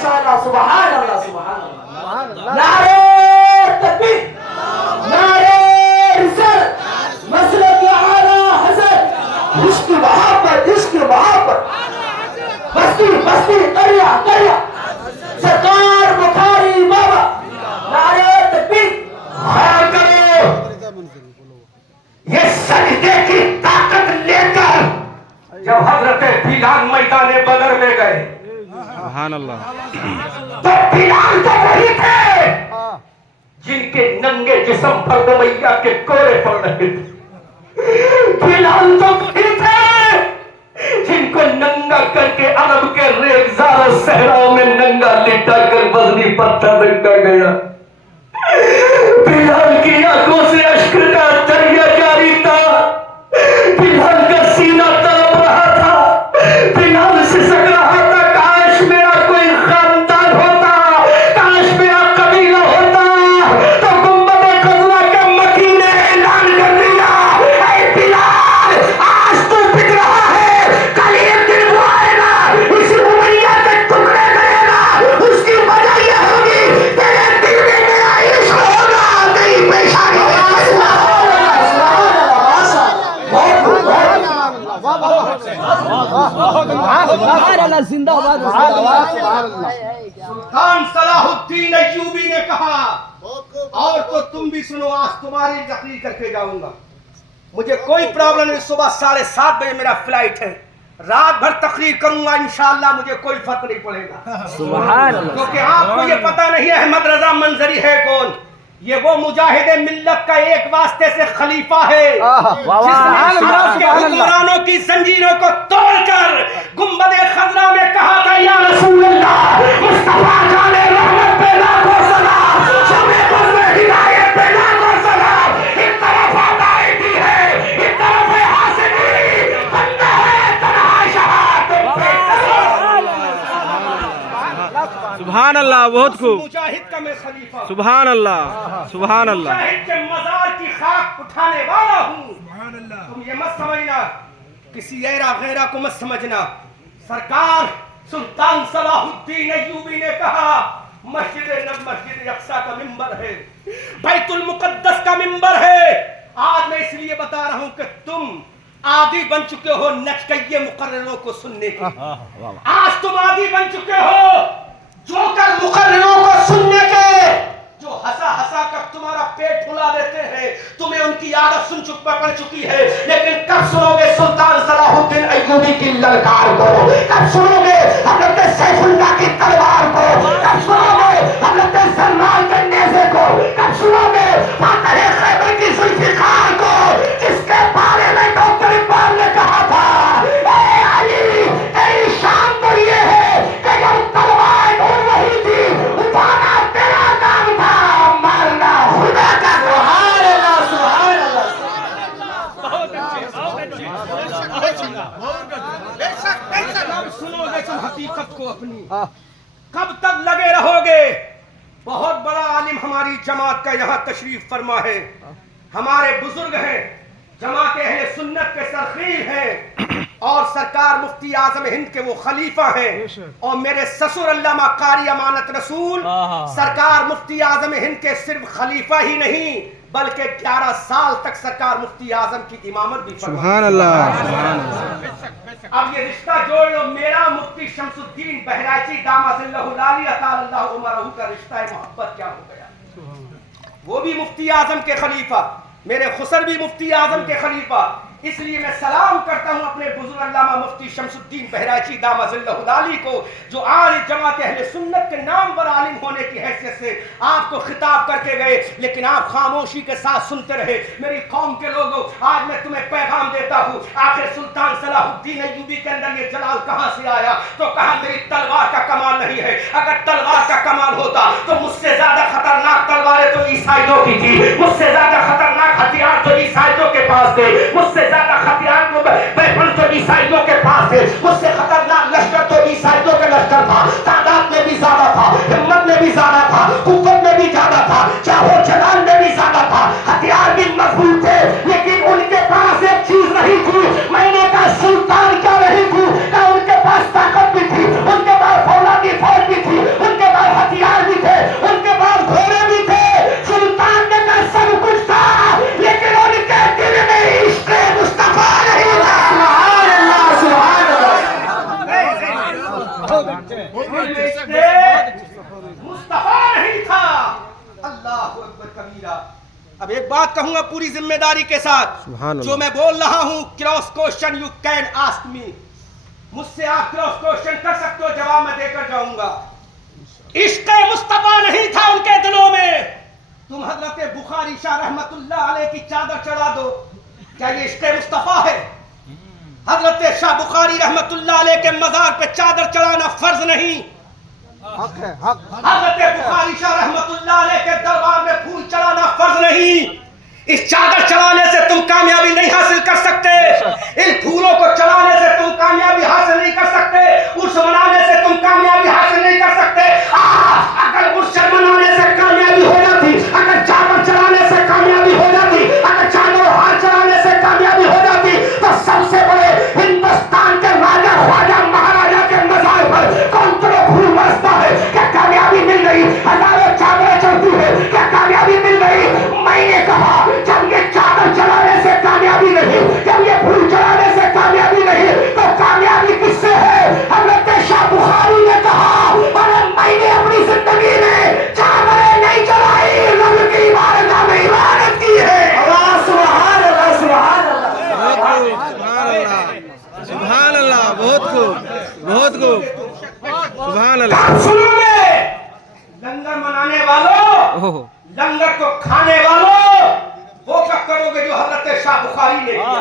माशाअल्लाह, सुभान अल्लाह, सुभान अल्लाह। नारे तकबीर, नारे रिसालत, मसलक आला हज़रत, इश्क मोहब्बत, इश्क मोहब्बत, बस्ती बस्ती करिया करिया, सरकार बुखारी बाबा, नारे तकबीर। ख्याल करो, ये सजदे की ताकत लेकर जब हजरत बिलाल मैदान बदर में गए, सुभान अल्लाह, तो बिलाल तो वही थे जिनके नंगे जिस्म पर उमैया के कोरे पड़ रहे थे। बिलाल तो वही थे जिनको नंगा करके अरब के रेगिस्तान सहराओं में नंगा लिटा कर वजनी पत्थर रखा गया। बिलाल की आंखों से अश्क का दरिया जारी था, बिलाल का सीना तड़प रहा था, बिलाल सिसक रहा था, काश मेरा कोई खानदान होता, काश मेरा कबीला होता। तो गुंबद खजरा के मकी ने ऐलान कर दिया, ऐ बिलाल, आज तू पिट रहा है, कल एक दिन वो आएगा, इस उमैया के टुकड़े करेगा, उसकी वजह यह होगी तेरे दिल में मेरा इश्क होगा, तेरी पेशानी होगा। सुल्तान सलाहुद्दीन अय्यूबी ने कहा, और तो तुम भी सुनो, आज तुम्हारी तकरीर करके जाऊंगा, मुझे कोई प्रॉब्लम नहीं। सुबह 7:30 बजे मेरा फ्लाइट है, रात भर तकरीर करूंगा इंशाअल्लाह, मुझे कोई फर्क नहीं पड़ेगा। सुभान अल्लाह। क्योंकि आपको ये पता नहीं है अहमद रजा मंजरी है कौन। ये वो मुजाहिद मिल्लत का एक वास्ते से खलीफा है जिसने शरफ के हुक्मरानों की जंजीरों को तोड़कर गुंबद खजरा में कहा था, या रसूल अल्लाह, मुस्तफा जाने रहमत पे लाखों सलाम, शमे पर में हिदायत पे लाखों सलाम। एक तरफ आदाई भी है, एक तरफ है हासिदी, बंदा है तन्हा शहादत। सुभान अल्लाह, बहुत खूब, मुजाहिद का मैं खलीफा, सुभान अल्लाह, सुभान अल्लाह। मुजाहिद के मजार की खाक उठाने वाला हूँ। तुम ये मत समझना, किसी ऐरा गैरा को मत समझना। सरकार सुल्तान सलाहुद्दीन अय्यूबी ने कहा, मस्जिद अक्सा का मिंबर है, बैतुल मुकद्दस का मिंबर है। आज मैं इसलिए बता रहा हूँ कि तुम आदी बन चुके हो नचकइये मुकर्ररों को सुनने के। आज तुम आदी बन चुके हो जोकर मुकर्ररों को सुनने के, जो हंसा हंसा कर तुम्हारा पेट फुला देते हैं। तुम्हें उनकी आदत सुन पड़ चुकी है, लेकिन कब सुनोगे सुल्तान सलाहुद्दीन अय्यूबी की ललकार को? कब सुनोगे हज़रत सैफुल्लाह की तलवार को? कब सुनोगे हज़रत सलमान के नेज़े को? कब सुनोगे फातह खैबर की जुल्फ़िकार को, जिसके बारे में डॉक्टर इकबाल ने कहा था, ए अली, तेरी शान तो ये है कि जब तलवार ढूंढ रही थी, उठाना तेरा काम था, मारना खुदा का। सुभान अल्लाह, सुभान अल्लाह। कब सुनोगे तुम हकीकत को अपनी? कब तक लगे रहोगे? बहुत बड़ा आलिम हमारी जमात का यहाँ तशरीफ फरमा है, हमारे बुजुर्ग हैं, जमात अहले सुन्नत के सरखीर हैं, और सरकार मुफ्ती आजम हिंद के वो खलीफा हैं, और मेरे ससुर अल्लामा कारी अमानत रसूल सरकार मुफ्ती आजम हिंद के सिर्फ खलीफा ही नहीं बल्कि 11 साल तक सरकार मुफ्ती आजम की इमामत भी फरमाई। सुभान अल्लाह, सुभान अल्लाह। अब ये रिश्ता जोड़ लो, मेरा मुफ्ती शमसुद्दीन बहराइची दामदिल्लाहु लाली अतालल्लाहु उमरहु का रिश्ता मोहब्बत क्या हो गया। वो भी मुफ्ती आजम के खलीफा, मेरे खुसर भी मुफ्ती आजम के खलीफा। इसलिए मैं सलाम करता हूं अपने बुजुर्ग अल्लामा मुफ्ती शमसुद्दीन बहराइची दामदिल्लाहु लाली को, जो आज जमात अहले सुन्नत के नाम पर आलिम होने की हैसियत से आपको खिताब करके गए, लेकिन आप खामोशी के साथ सुनते रहे। मेरी कौम के लोगों, आज मैं तुम्हें पैगाम देता हूं, आखिर सुल्तान सलाहुद्दीन अय्यूबी के अंदर ये जलाल कहां से आया? तो कहा मेरी तलवार का कमाल नहीं है। अगर तलवार का कमाल होता तो मुझसे ज्यादा खतरनाक तलवारें तो ईसाइयों की थी, मुझसे ज्यादा खतरनाक हथियार तो ईसाइयों के पास थे, मुझसे ज्यादा हथियार तो ईसाइयों के पास थे, मुझसे खतरनाक लश्कर तो ईसाइयों के लश्कर था। तादाद में भी ज्यादा था, हिम्मत में भी ज्यादा था, कुव्वत में भी ज्यादा था, चाहो जलाल में भी ज्यादा था, हथियार भी मजबूत थे, लेकिन उनके पास एक चीज नहीं थी। मैंने कहा सुल्तान क्या नहीं थी? उनके पास ताकत भी थी, उनके पास फौलादी फौज भी थी, मुस्तफा नहीं था। अल्लाह अकबर कबीरा। अब एक बात कहूंगा पूरी जिम्मेदारी के साथ, जो मैं बोल रहा हूं cross question you can ask me, मुझसे आप क्रॉस क्वेश्चन कर सकते हो, जवाब मैं देकर जाऊंगा। इश्क मुस्तफा नहीं था उनके दिलों में। तुम हजरत बुखारी शाह रहमतुल्लाह अलैह की चादर चढ़ा दो, क्या ये इश्क मुस्तफा है? हजरत शाह बुखारी रहमतुल्लाह अलैह के मजार पे चादर चढ़ाना फर्ज नहीं, हक है, हक। हजरत बुखारी शाह रहमतुल्लाह अलैह के दरबार में फूल चढ़ाना फर्ज नहीं। इस चादर चढ़ाने से तुम कामयाबी नहीं हासिल कर सकते, इन फूलों को चढ़ाने से तुम कामयाबी हासिल नहीं कर सकते, उर्स मनाने से तुम कामयाबी हासिल नहीं कर सकते। अगर उर्स मनाने से कामयाबी हो जाती, अगर चादर चढ़ाने से कामयाबी हो जाती, अगर चादर हार चढ़ाने से कामयाबी हो जाती, तो सबसे बड़े हिंदुस्तान के राजा ख्वाजा महाराजा के मजार पर कौन तो फूल बरसता है? क्या कामयाबी मिल गई? हजारों चादरें चढ़ती है, क्या कामयाबी मिल गई? मैंने कहा जब ये चादर चढ़ाने से कामयाबी नहीं, जब ये फूल चढ़ाने से कामयाबी नहीं, तो कामयाबी किससे है? हजरत शाह बुखारी ने कहा, अरे मैंने अपनी जिंदगी में चादरें नहीं चढ़ाई, रब की बारगाह में इबादत की है। अल्लाह सुभान अल्लाह सुभान अल्लाह सुभान अल्लाह, बहुत खूब, बहुत खूब, सुभान अल्लाह। सुनोगे लंगर मनाने वालों, ओह, लंगर को खाने वालों, वो कब करोगे जो हजरत शाह बुखारी ने किया?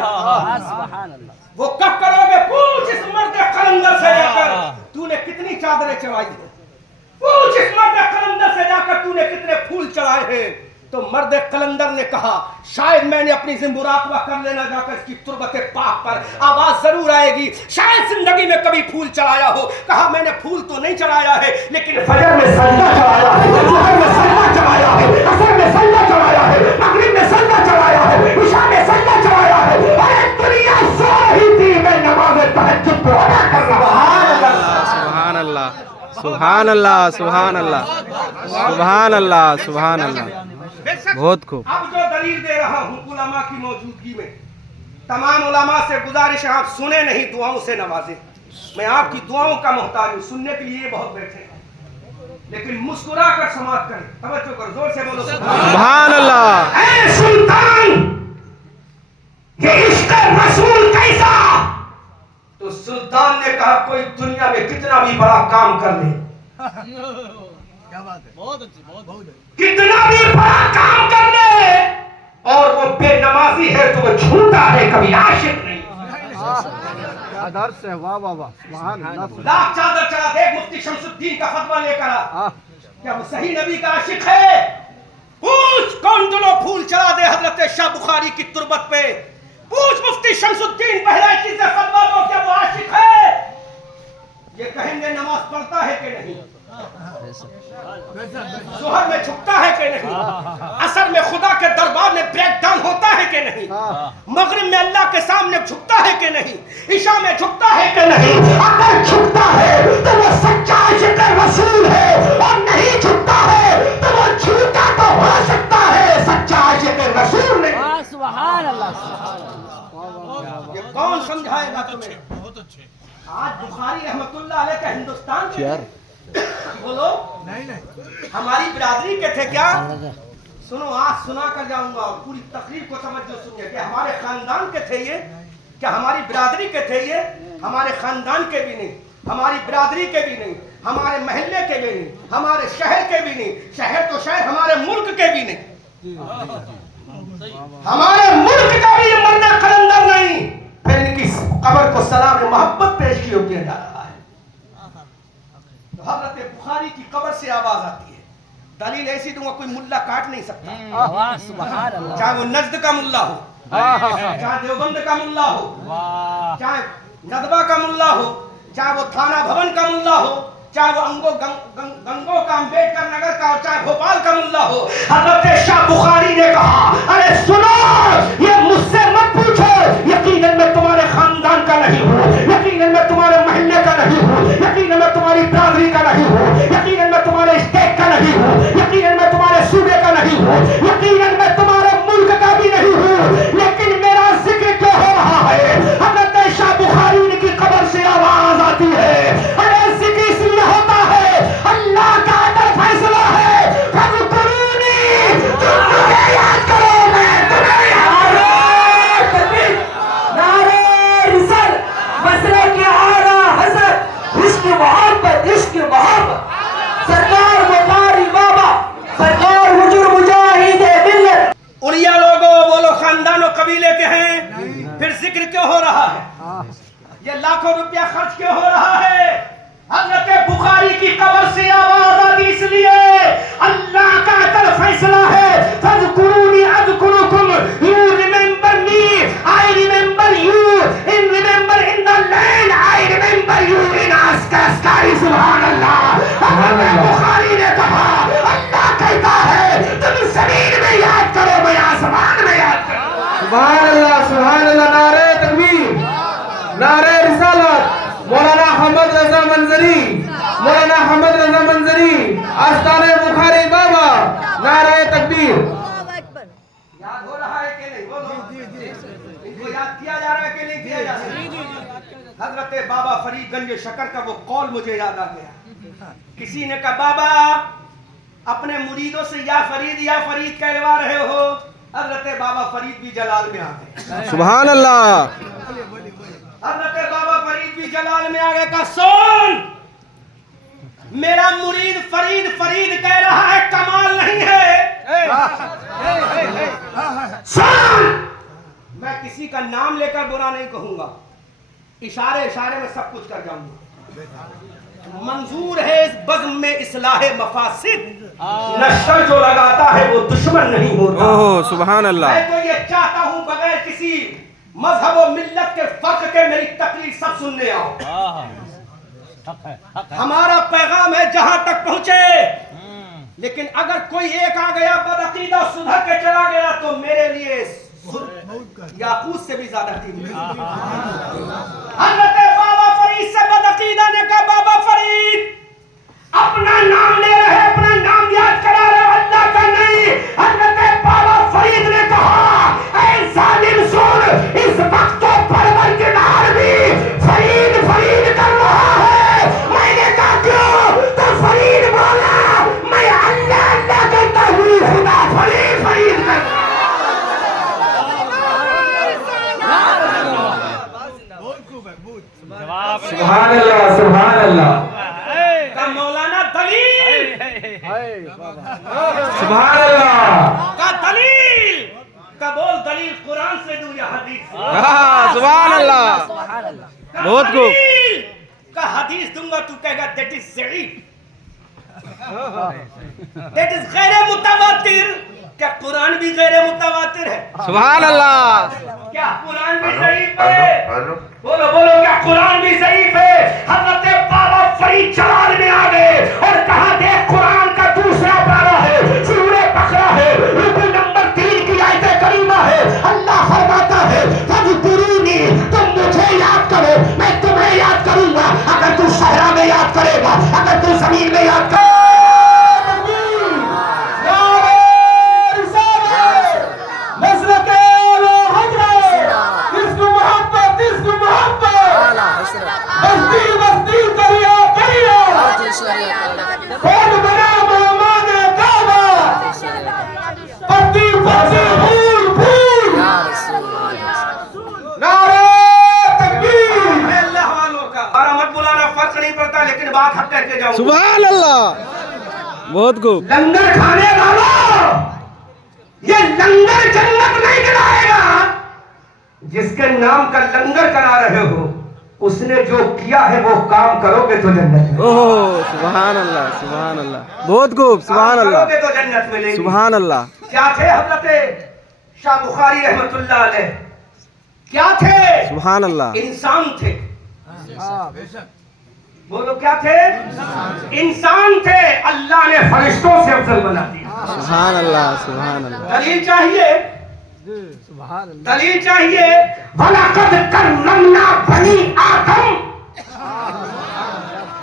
वो कब करोगे? पूछ इस मर्द कलंदर से जाकर तूने कितनी चादरें चढ़ाई है, पूछ इस मर्द कलंदर से जाकर तूने कितने फूल चढ़ाए हैं। तो मर्द कलंदर ने कहा, शायद मैंने अपनी मुराकबा कर लेना जाकर इसकी तुरबत पाक पर आवाज जरूर आएगी, शायद जिंदगी में कभी फूल चढ़ाया हो। कहा मैंने फूल तो नहीं चढ़ाया है, लेकिन फजर में सजदा चढ़ाया है, ज़ुहर में सजदा चढ़ाया है, असर में सजदा चढ़ाया है, मगरिब में सजदा चढ़ाया है, इशा में सजदा चढ़ाया है। अरे दुनिया सो रही थी, मैं नमाज़ तहज्जुद को अदा कर रहा हूं। सुभान अल्लाह, सुभान अल्लाह, सुभान अल्लाह, सुभान अल्लाह, सुभान अल्लाह, बहुत खूब। अब जो दलील दे रहा हूं उलमा की मौजूदगी में, तमाम उलमा से गुजारिश है, आप सुने नहीं, दुआओं से नवाजे। मैं आपकी दुआओं का मोहताज हूं, सुनने के लिए बहुत बैठे हैं, लेकिन मुस्कुरा कर समाप्त करें। तवज्जो करो, जोर से बोलो सुभान अल्लाह। ऐ सुल्तान, ये इश्क रसूल कैसा? तो सुल्तान ने कहा, कोई दुनिया में कितना भी बड़ा काम कर ले, क्या बात है, बहुत अच्छी, बहुत कितना भी बड़ा काम कर ले, और वो बेनमाजी है तो वो झूठा है, कभी आशिक नहीं। आदर्श है, वाह वाह वाह, सुभान अल्लाह। लाख चादर चढ़ा, देख मुफ्ती शमसुद्दीन का फतवा लेकर आ, आह, क्या वो सही नबी का आशिक है? पूछ कौन दोनों फूल चढ़ा दे हजरत शाह बुखारी की तुरबत पे, पूछ मुफ्ती शमसुद्दीन बहराइची से फतवा दो, क्या वो आशिक है? ये कहेंगे नमाज पढ़ता है कि नहीं, ज़ोहर में झुकता है कि नहीं, असर में खुदा के दरबार में ब्रेक डाउन होता है कि नहीं, मगरिब में अल्लाह के सामने झुकता है कि नहीं, इशा में झुकता है कि नहीं? अगर झुकता है तो वो सच्चा आशिक रसूल है, और नहीं झुकता है तो वो झूठा तो हो सकता है, सच्चा आशिक रसूल नहीं। सुभान अल्लाह। ये कौन समझाएगा तुम्हें? बहुत अच्छे। आज बुखारी रहमतुल्लाह अलैह का हिंदुस्तान में बोलो नहीं, हमारी बिरादरी के थे क्या? सुनो, आज सुना कर जाऊंगा और पूरी तकरीर को समझो, सुनिए कि हमारे खानदान के थे ये, क्या हमारी बिरादरी के थे ये? हमारे खानदान के भी नहीं, हमारी बिरादरी के भी नहीं, हमारे महल्ले के भी नहीं, हमारे शहर के भी नहीं, शहर तो शायद हमारे मुल्क के भी नहीं, हमारे मुल्क का भी मरना कलंदर नहीं। फिर इनकी कब्र को सलाम मोहब्बत पेश किया जा रहा है। तो हजरत बुखारी की कब्र से आवाज आती है, दलील ऐसी दूंगा कोई मुल्ला काट नहीं सकता, सुभान अल्लाह। चाहे वो नजद का मुल्ला हो, चाहे देवबंद का मुल्ला हो, चाहे नदवा का मुल्ला हो, चाहे वो थाना भवन का मुल्ला हो, चाहे वो गंगो का अम्बेडकर नगर का, और चाहे भोपाल का मुल्ला हो। हजरत शाह बुखारी ने कहा, अरे सुनो, ये मुझसे मत पूछो, यकीनन मैं तुम्हारे खानदान का नहीं हूँ, यकीनन मैं तुम्हारे महल्ले का नहीं हूँ, यकीनन मैं तुम्हारी बिरादरी का नहीं हूँ, यकीनन मैं तुम्हारे स्टेट का नहीं हूँ, यकीनन मैं तुम्हारे सूबे का नहीं हूँ, यकीनन मैं तुम्हारे मुल्क का भी नहीं हूँ, लेकिन मेरा जिक्र क्यों हो रहा है? हजरत शाह बुखारी की कब्र से आवाज आती है, अरे जिक्र इसलिए होता है, कबीले के हैं, फिर जिक्र क्यों हो रहा है? ये लाखों रुपया खर्च क्यों हो रहा है? हजरत बुखारी की कब्र से आवाज आती इसलिए अल्लाह का अदल फैसला है, फज़कुरूनी अज़कुरुकुम, you remember me, I remember you, in remember in the land, I remember you in sky. सुभान अल्लाह। हजरत बुखारी ने कहा, अल्लाह कहता है तुम जमीन में याद करो, मैं आसमान में याद करो। सुभान अल्लाह, सुभान अल्लाह। नारे तकबीर, नारे रिसालत। मौलाना अहमद रजा मंजरी, मौलाना अहमद रजा मंजरी, आस्ताने बुखारी बाबा, नारे तकबीर। याद हो रहा है कि नहीं? बोलो। इनको याद किया जा रहा है कि नहीं किया जा रहा? हजरत बाबा फरीदगंज शकर का वो कौल मुझे याद आ गया। किसी ने कहा, बाबा अपने मुरीदों से या फरीद कहलवा रहे हो। हजरत बाबा फरीद भी जलाल में आ गए। सुभान अल्लाह। हजरत बाबा फरीद भी जलाल में आ गए। का सुन, मेरा मुरीद फरीद कह रहा है, कमाल नहीं है। सुन, मैं किसी का नाम लेकर बुरा नहीं कहूंगा, इशारे में सब कुछ कर जाऊंगा। मंजूर है इस बज़्म में इस्लाहे मफासिद, नशर जो लगाता है वो दुश्मन नहीं होता। ओह सुभान अल्लाह। मैं तो ये चाहता हूं बगैर किसी मजहब और मिल्लत के फर्क के मेरी तकरीर सब सुनने आओ। हमारा पैगाम है जहां तक पहुंचे, लेकिन अगर कोई एक आ गया बदअकीदा सुधर के चला गया तो मेरे लिए याकूत से भी ज्यादा कीमती। हजरत बाबा फरीद से बदअकीदा ने कहा, बाबा फरीद अपना नाम ले रहे, अपना नाम याद करा रहे, अल्लाह का नहीं। हजरत बाबा फरीद ने कहा, ऐ जालिम सुन, इस वक्त तो परवरदिगार भी फरीद कर रहा है। मैंने कहा क्यों? तो फरीद बोला, मैं अल्लाह कहता हूँ, खुदा फरीद कर रहा है। सुभान अल्लाह, सुभान अल्लाह। का मौलाना दलील, सुभान अल्लाह। का दलील, का बोल दलील कुरान से दूं या हदीस से? हाँ, सुभान अल्लाह। का बहुत खूब। दलील, का हदीस दूंगा तू कहेगा दैट इज ज़ईफ, दैट इज गैर मुतवातिर। क्या कुरान भी गैर मुतवातिर है? सुभान अल्लाह। क्या कुरान भी ज़ईफ है? बोलो क्या कुरान भी ज़ईफ है? हजरत बाबा फरीद जलाल में आ गए और कहा, देख कुरान का दूसरा पारा है, सूरह बकरा है, रुकू नंबर 3 की आयत करीमा है। अल्लाह फरमाता है, फज़कुरूनी, तुम मुझे याद करो, मैं तुम्हें याद करूंगा। अगर तू सहरा में याद करेगा, अगर तू जमीन में याद करेगा। कौन बना मेहमान काबा, पति फूल नारे तकबीर। अल्लाह वालों का और मत बुलाना, फर्क नहीं पड़ता, लेकिन बात हक करके जाओ। सुभान अल्लाह। बहुत खूब। लंगर खाने वालों, ये लंगर जन्नत नहीं गिराएगा। जिसके नाम का लंगर करा रहे हो, उसने जो किया है वो काम करोगे तो जन्नत में। ओह सुभान अल्लाह, सुभान अल्लाह। बहुत खूब, सुभान अल्लाह, करोगे तो जन्नत मिलेगी। सुभान अल्लाह। क्या थे हजरत शाह बुखारी रहमतुल्लाह अलैह? क्या थे? सुभान अल्लाह। इंसान थे। बोलो क्या थे? इंसान थे। अल्लाह ने फरिश्तों से अफजल बना दिया। सुभान अल्लाह, सुभान अल्लाह। दलील चाहिए? दलील चाहिए? वलक़द कर्रमना बनी आदम,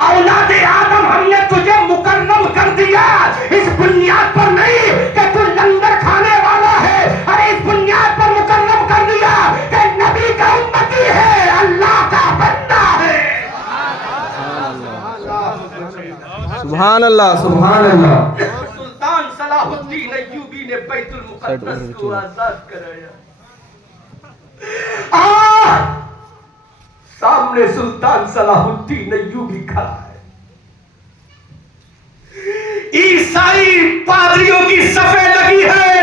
औलादे आदम हमने तुझे मुकर्रम कर दिया। इस बुनियाद पर नहीं कि तू लंगर खाने वाला है, अरे इस बुनियाद पर मुकर्रम कर दिया कि नबी का उम्मती है, अल्लाह का बंदा है। सुभान अल्लाह, सुभान अल्लाह। सुल्तान सलाहुद्दीन अय्यूबी ने बैतुल मुक़द्दस को आजाद कराया। सामने सुल्तान सलाहुद्दीन अय्यूबी खड़ा है। ईसाई पादरियों की सफे लगी है।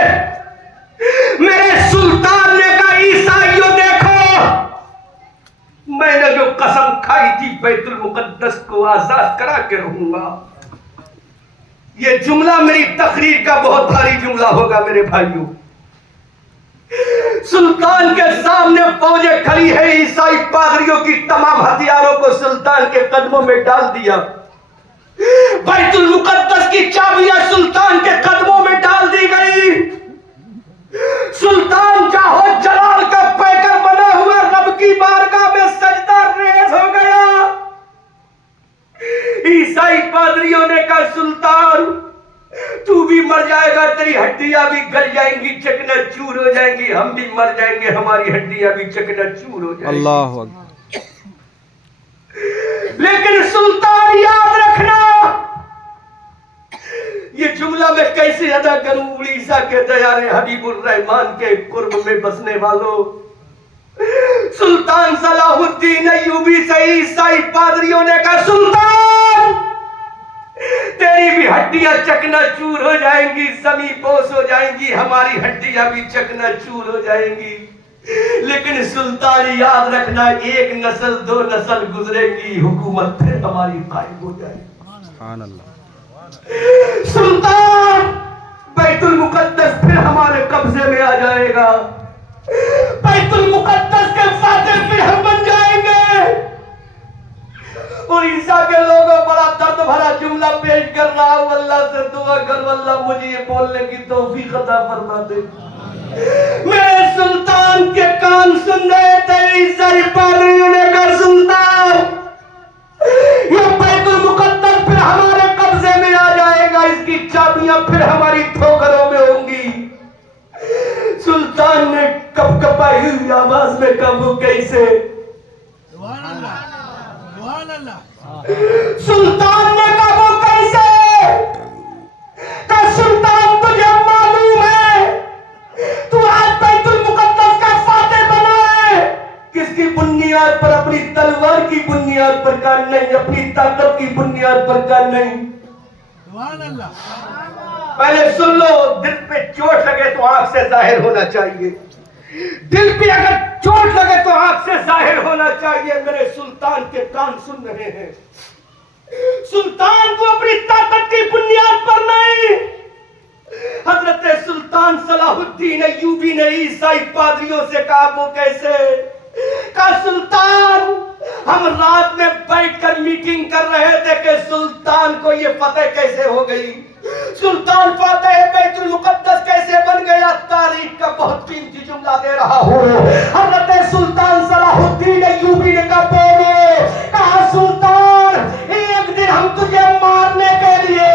मेरे सुल्तान ने कहा, को आजाद करा के रहूंगा। ये जुमला मेरी तकरीर का बहुत भारी जुमला होगा मेरे भाइयों। सुल्तान के सामने फौजें खड़ी है, ईसाई पादरियों की तमाम हथियारों को सुल्तान के कदमों में डाल दिया। बैतुल मुकद्दस की चाबियां सुल्तान के कदमों में डाल दी गई। सुल्तान जाहो जलाल का पैकर बना हुआ रब की बारगाह में सजदा रेज हो गया। ईसाई पादरियों ने कहा सुल्तान तू भी मर जाएगा, तेरी हड्डियां भी गल जाएंगी, चकनाचूर हो जाएंगी, हम भी मर जाएंगे, हमारी हड्डियां भी चकनाचूर हो जाएंगी। अल्लाह अकबर। लेकिन सुल्तान याद रखना, ये जुमला मैं कैसे अदा करूं। उड़ीसा के दयारे हबीबुर रहमान के कुर्ब में बसने वालों, सुल्तान सलाहुद्दीन अय्यूबी से ईसाई पादरियों ने कहा सुल्तान तेरी भी हड्डियां चकनाचूर हो जाएंगी, जमी पोस हो जाएंगी, हमारी हड्डियां भी चकनाचूर हो जाएंगी। लेकिन सुल्तान याद रखना, एक नस्ल दो नस्ल गुजरेगी, हुकूमत फिर हमारी कायम हो जाएगी। सुभान अल्लाह। सुल्तान बैतुल मुकद्दस फिर हमारे कब्जे में आ जाएगा, बैतुल मुकद्दस के फातिह फिर हम बन जाएंगे। उड़ीसा के लोगों बड़ा दर्द भरा जुमला पेश कर रहा हूं, अल्लाह से दुआ कर अल्लाह मुझे ये बोलने की तौफीक अता फरमा दे। मेरे सुल्तान के कान सुन रहे थे, ईसाई पादरियों ने कहा सुल्तान ये बैतुल मुकद्दस फिर हमारे कब्जे में आ जाएगा, इसकी चाबियां फिर हमारी ठोकरों में होंगी। सुल्तान ने कपकपाई हुई आवाज में कहा वो कैसे? सुल्तान ने कहा वो कैसे? कहा सुल्तान तुझे मालूम है तू आज बैतुल मुकद्दस का फातिह बना है, किसकी बुनियाद पर? अपनी तलवार की बुनियाद पर का नहीं, अपनी ताकत की बुनियाद पर का नहीं। पहले सुन लो, दिल पे चोट लगे तो आंख से जाहिर होना चाहिए, दिल पे अगर चोट लगे तो आंख से जाहिर होना चाहिए। मेरे सुल्तान के कान सुन रहे हैं, सुल्तान को अपनी ताकत की बुनियाद पर नहीं। हजरत सुल्तान सलाहुद्दीन अय्यूबी ने ईसाई पादरियों से कहा वो कैसे? कहा सुल्तान हम रात में बैठकर मीटिंग कर रहे थे कि सुल्तान को ये फतेह कैसे हो गई, सुल्तान फातिह बैतुल मुकद्दस कैसे बन गया। तारीख का बहुत कीमती जुमला दे रहा हूँ। हजरत सुल्तान सलाहुद्दीन अय्यूबी ने कहा सुल्तान एक दिन हम तुझे मारने के लिए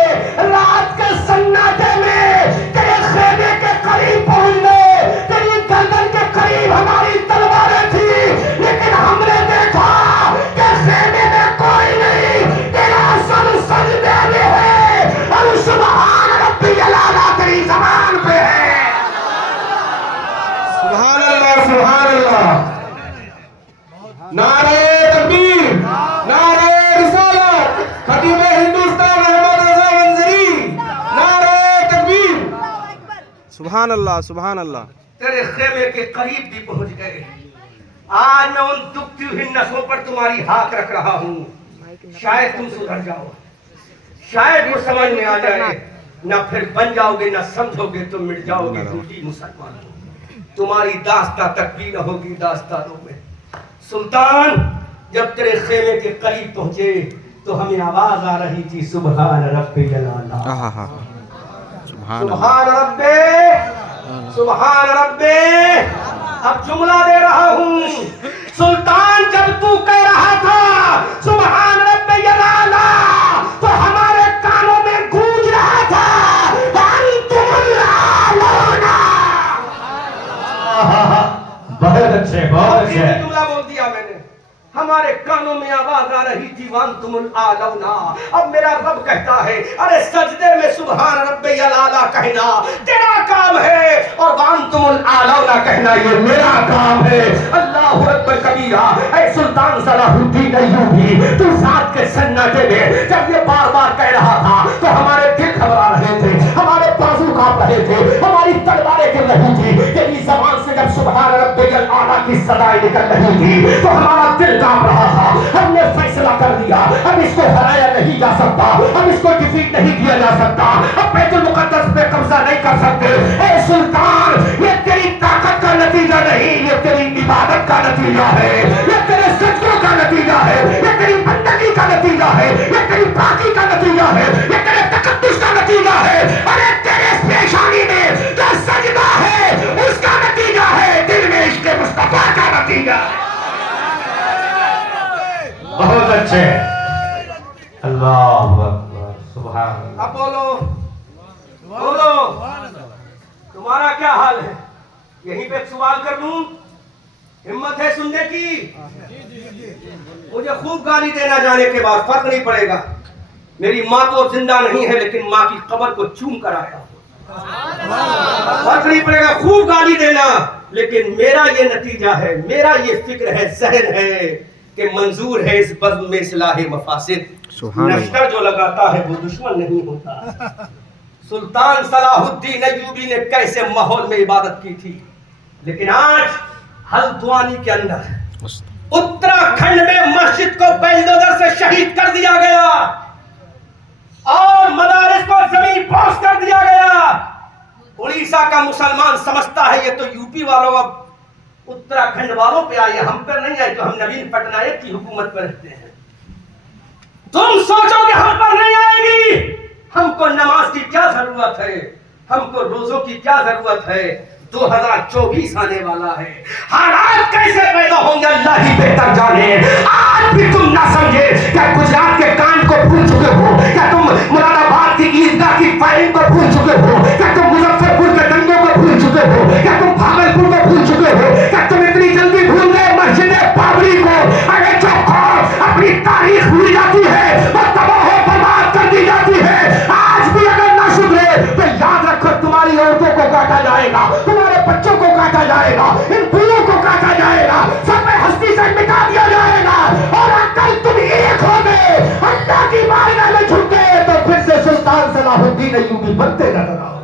रात के सन्नाटे में तेरे खेमे के करीब पहुंच गए, तेरी गर्दन के करीब हमारी तलवारें थी, लेकिन हमने देखा कि खेमे में कोई नहीं, तेरा सर सजदे में है और सुभान रब्बिल आला तेरी ज़बान पे है। सुभान अल्लाह, सुभान अल्लाह। नारे तकबीर, नारे रिसालत, खतीब हिंदुस्तान अहमद रजा मंजरी, नारे तकबीर। सुभान अल्लाह, सुभान अल्लाह। तेरे खेमे के करीब भी पहुंच गए। आज मैं उन दुखती हुई नसों पर तुम्हारी हाथ रख रहा हूँ, शायद तुम सुधर जाओ, शायद वो समझ में आ जाए, न फिर बन जाओगे न समझोगे तो मिट जाओगे टूटी मुसलमान। तुम्हारी दास्ता तक भी न होगी दास्तानों में। सुल्तान जब तेरे खेमे के करीब पहुंचे तो हमें आवाज आ रही थी सुभान रब्बिल आला, सुभान रब्बे, सुभान रब्बे। अब जुमला दे रहा हूँ, सुल्तान जब तू कह रहा था सुभान रब्बिल आला तो हमारे कानों में गूंज रहा था अंतुमुल आलूना। बहुत अच्छे, बहुत अच्छे। जुमला बोल दिया मैंने, हमारे कानों में आवाज आ रही थी वांतुमुल आलौना। अब मेरा रब कहता है अरे सजदे में सुभान रब्बिल आला कहना तेरा काम है और वांतुमुल आलौना कहना ये मेरा काम है। अल्लाहु अकबर कबीरा। ऐ सुल्तान सलाहुद्दीन अय्यूबी, तू साथ के सन्नाटे में जब ये बार बार कह रहा था तो हमारे दिल घबरा रहे थे, हमारे बाजू कांप रहे थे, हमारी तलवारें गिर रही थी। तेरी जबान से जब सुभान रब्बिल आला की सदाएं निकल रही थी तो हमारा दिल कांप रहा था। हमने फैसला कर कर दिया, अब इसको हराया नहीं जा सकता, अब इसको डिफीट नहीं किया जा सकता, अब बैतुल मुकद्दस पे कब्जा नहीं कर सकते। ए सुल्तान, ये तेरी ताकत का नतीजा नहीं, ये तेरी इबादत का नतीजा है, ये तेरे सजदों का नतीजा है, ये तेरी बंदगी का नतीजा है, ये तेरी पाकी का नतीजा है, ये तेरे तकद्दुस का नतीजा है। अरे तेरे पेशानी में जो सजदा है उसका नतीजा है, दिल में इश्क़ मुस्तफा का नतीजा है। बहुत अच्छे, अल्लाह अकबर, सुभान अल्लाह। अब बोलो बोलो, तुम्हारा क्या हाल है? यहीं पे एक सवाल कर लूं, हिम्मत है सुनने की? मुझे खूब गाली देना जाने के बाद फर्क नहीं पड़ेगा। मेरी माँ तो जिंदा नहीं है, लेकिन माँ की कब्र को चूम कर आया, फर्क नहीं पड़ेगा। खूब गाली देना, लेकिन मेरा ये नतीजा है, मेरा ये फिक्र है, जहन है कि मंजूर है इस बज़्म में इस्लाह मफासिद। नश्तर जो लगाता है वो दुश्मन नहीं होता। सुल्तान सलाहुद्दीन अय्यूबी ने कैसे माहौल में इबादत की थी, लेकिन आज हल्द्वानी के अंदर उत्तराखंड में मस्जिद को बुलडोजर से शहीद कर दिया गया और मदारिस को जमीन पोस कर दिया गया। उड़ीसा का मुसलमान समझता है ये तो यूपी वालों अब उत्तराखंड वालों पे आई है, हम पर नहीं आई, तो हम नवीन पटनायक की हुकूमत पर रहते हैं। तुम सोचोगे हम पर नहीं आएगी? हमको नमाज की क्या जरूरत है, हमको रोजों की क्या जरूरत है? 2024 आने वाला है, हालात कैसे पैदा होंगे अल्लाह ही बेहतर जाने। आज भी तुम ना समझे, क्या गुजरात के कांड को भूल चुके हो? क्या तुम मुरादाबाद की ईदगाह की फायरिंग को भूल चुके हो? क्या तुम मुजफ्फरपुर के दंगों को भूल चुके हो? क्या तुम भागलपुर को भूल चुके हो? क्या तुम इतनी जल्दी भूल गए मस्जिद बाबरी को? अरे जो कौम अपनी तारीख भूल जाती है और तबाह बर्बाद कर दी जाती है, आज भी अगर ना सुधरे तो याद रखो तुम्हारी औरतों को काटा जाएगा, तुम्हारे बच्चों को काटा जाएगा, इन बूढ़ों को काटा जाएगा, सब में हस्ती से मिटा दिया जाएगा। और अगर तुम एक हो गए, अल्लाह की बारगाह में झुक गए, तो फिर से सुल्तान सलाहुद्दीन अय्यूबी बनते नजर आओ।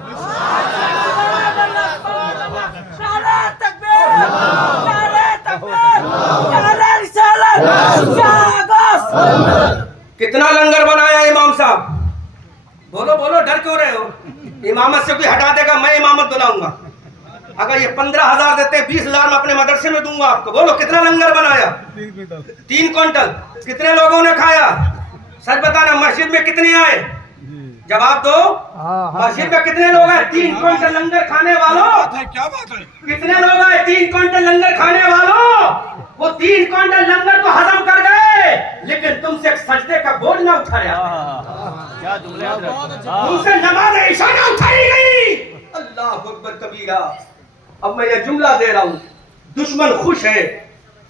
कितना लंगर बनाया इमाम साहब? बोलो बोलो, डर क्यों रहे हो? इमामत से कोई हटा देगा, मैं इमामत दिलाऊंगा। अगर ये 15,000 देते 20,000 मैं अपने मदरसे में दूंगा आपको। बोलो कितना लंगर बनाया? 3 क्विंटल। कितने लोगों ने खाया? सच बताना, मस्जिद में कितने आए? जवाब दो। मस्जिद में कितने लोग आए 3 क्विंटल लंगर खाने वालों? क्या बात है? कितने लोग आए 3 क्विंटल लंगर खाने वालों? वो 3 क्विंटल लंगर को हजम कर गए, लेकिन तुमसे एक सजदे का बोझ ना उठाया, तुमसे नमाज इशा ना उठाई गई। अल्लाह अकबर कबीरा। अब मैं ये जुमला दे रहा हूँ, दुश्मन खुश है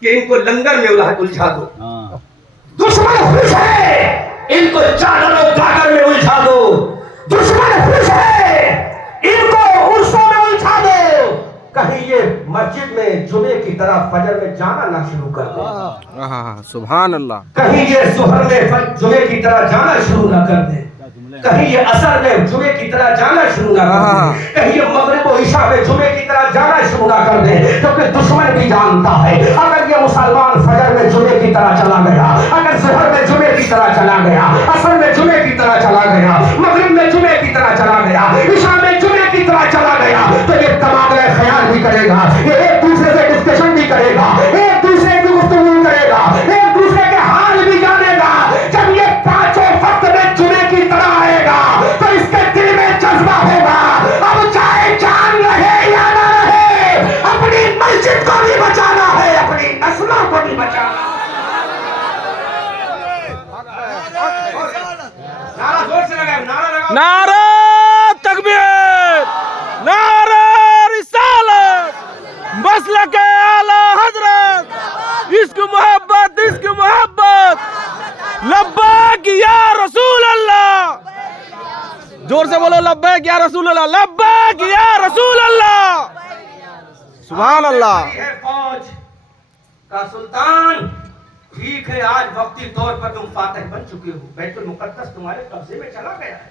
कि इनको लंगर में उलझा दो। दुश्मन खुश है इनको चादर और गागर में उलझा दो। दुश्मन खुश है इनको उर्सों में उलझा दो। कहीं ये मस्जिद में जुमे की तरह फजर में जाना ना शुरू कर दे। सुभान अल्लाह। कहीं ये सुहर में जुमे की तरह जाना शुरू ना कर दे। कहीं ये असर में जुमे की तरह जाना शुरू ना कर दे। कहीं ये मगरिब और इशा में जुमे की तरह जाना शुरू ना कर दे, क्योंकि दुश्मन भी जानता है अगर ये मुसलमान फजर में जुमे की तरह चला गया, अगर सुहर में जुमे की तरह चला गया, असर में जुमे की तरह चला गया, मगरिब में जुमे की तरह चला गया, इशा में जुमे की तरह चला गया, तो ये तबादला ख्याल भी करेगा, ये एक दूसरे से डिस्कशन भी करेगा, एक दूसरे की गुफ्तगू करेगा, एक दूसरे के हाल भी जानेगा। जब ये पांचों वक्त में जुमे की तरह आएगा तो इसके दिल में जज्बा होगा, अब चाहे जान रहे या ना रहे, अपनी मस्जिद को भी बचाना है, अपनी नस्लों को भी बचाना है। नारा जोर से लगाओ, नारा लगाओ। नारा तकबीर, नारा रिसालत, मसलक आला हजरत, इश्क मोहब्बत, लब्बैक या रसूल अल्लाह। जोर से बोलो, लब्बैक या रसूल अल्लाह, लब्बैक या रसूल अल्लाह। सुभान अल्लाह। फौज का सुल्तान, ठीक है, आज वक्ती तौर पर तुम फातिह बन चुके हो, बैतुल मुकद्दस तुम्हारे कब्जे में चला गया है,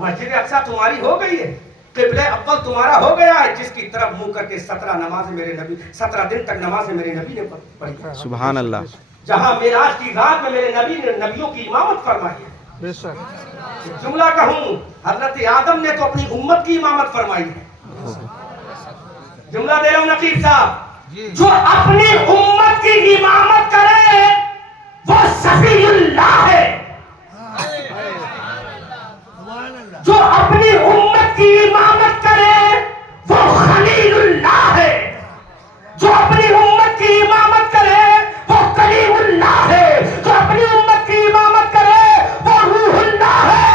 मस्जिद अक्सा तुम्हारी हो गई है, किबले अव्वल तुम्हारा हो गया है, जिसकी तरफ मुंह करके 17 दिन तक नमाज़ मेरे नबी ने पढ़ी। सुभान अल्लाह। जहां मेराज की रात में मेरे नबी ने नबियों की इमामत फरमाई है। बेशक जुमला कहूं, हजरत आदम ने तो अपनी उम्मत की इमामत फरमाई है। जुमला दे रहा हूं नकीब साहब, जो अपनी उम्मत की इमामत करे वो सफीउल्लाह है। जो अपनी उम्मत की इमामत करे वो खलीलुल्लाह है। जो अपनी उम्मत की इमामत करे वो कलीमुल्लाह है। जो अपनी उम्मत की इमामत करे वो रूहुल्लाह है।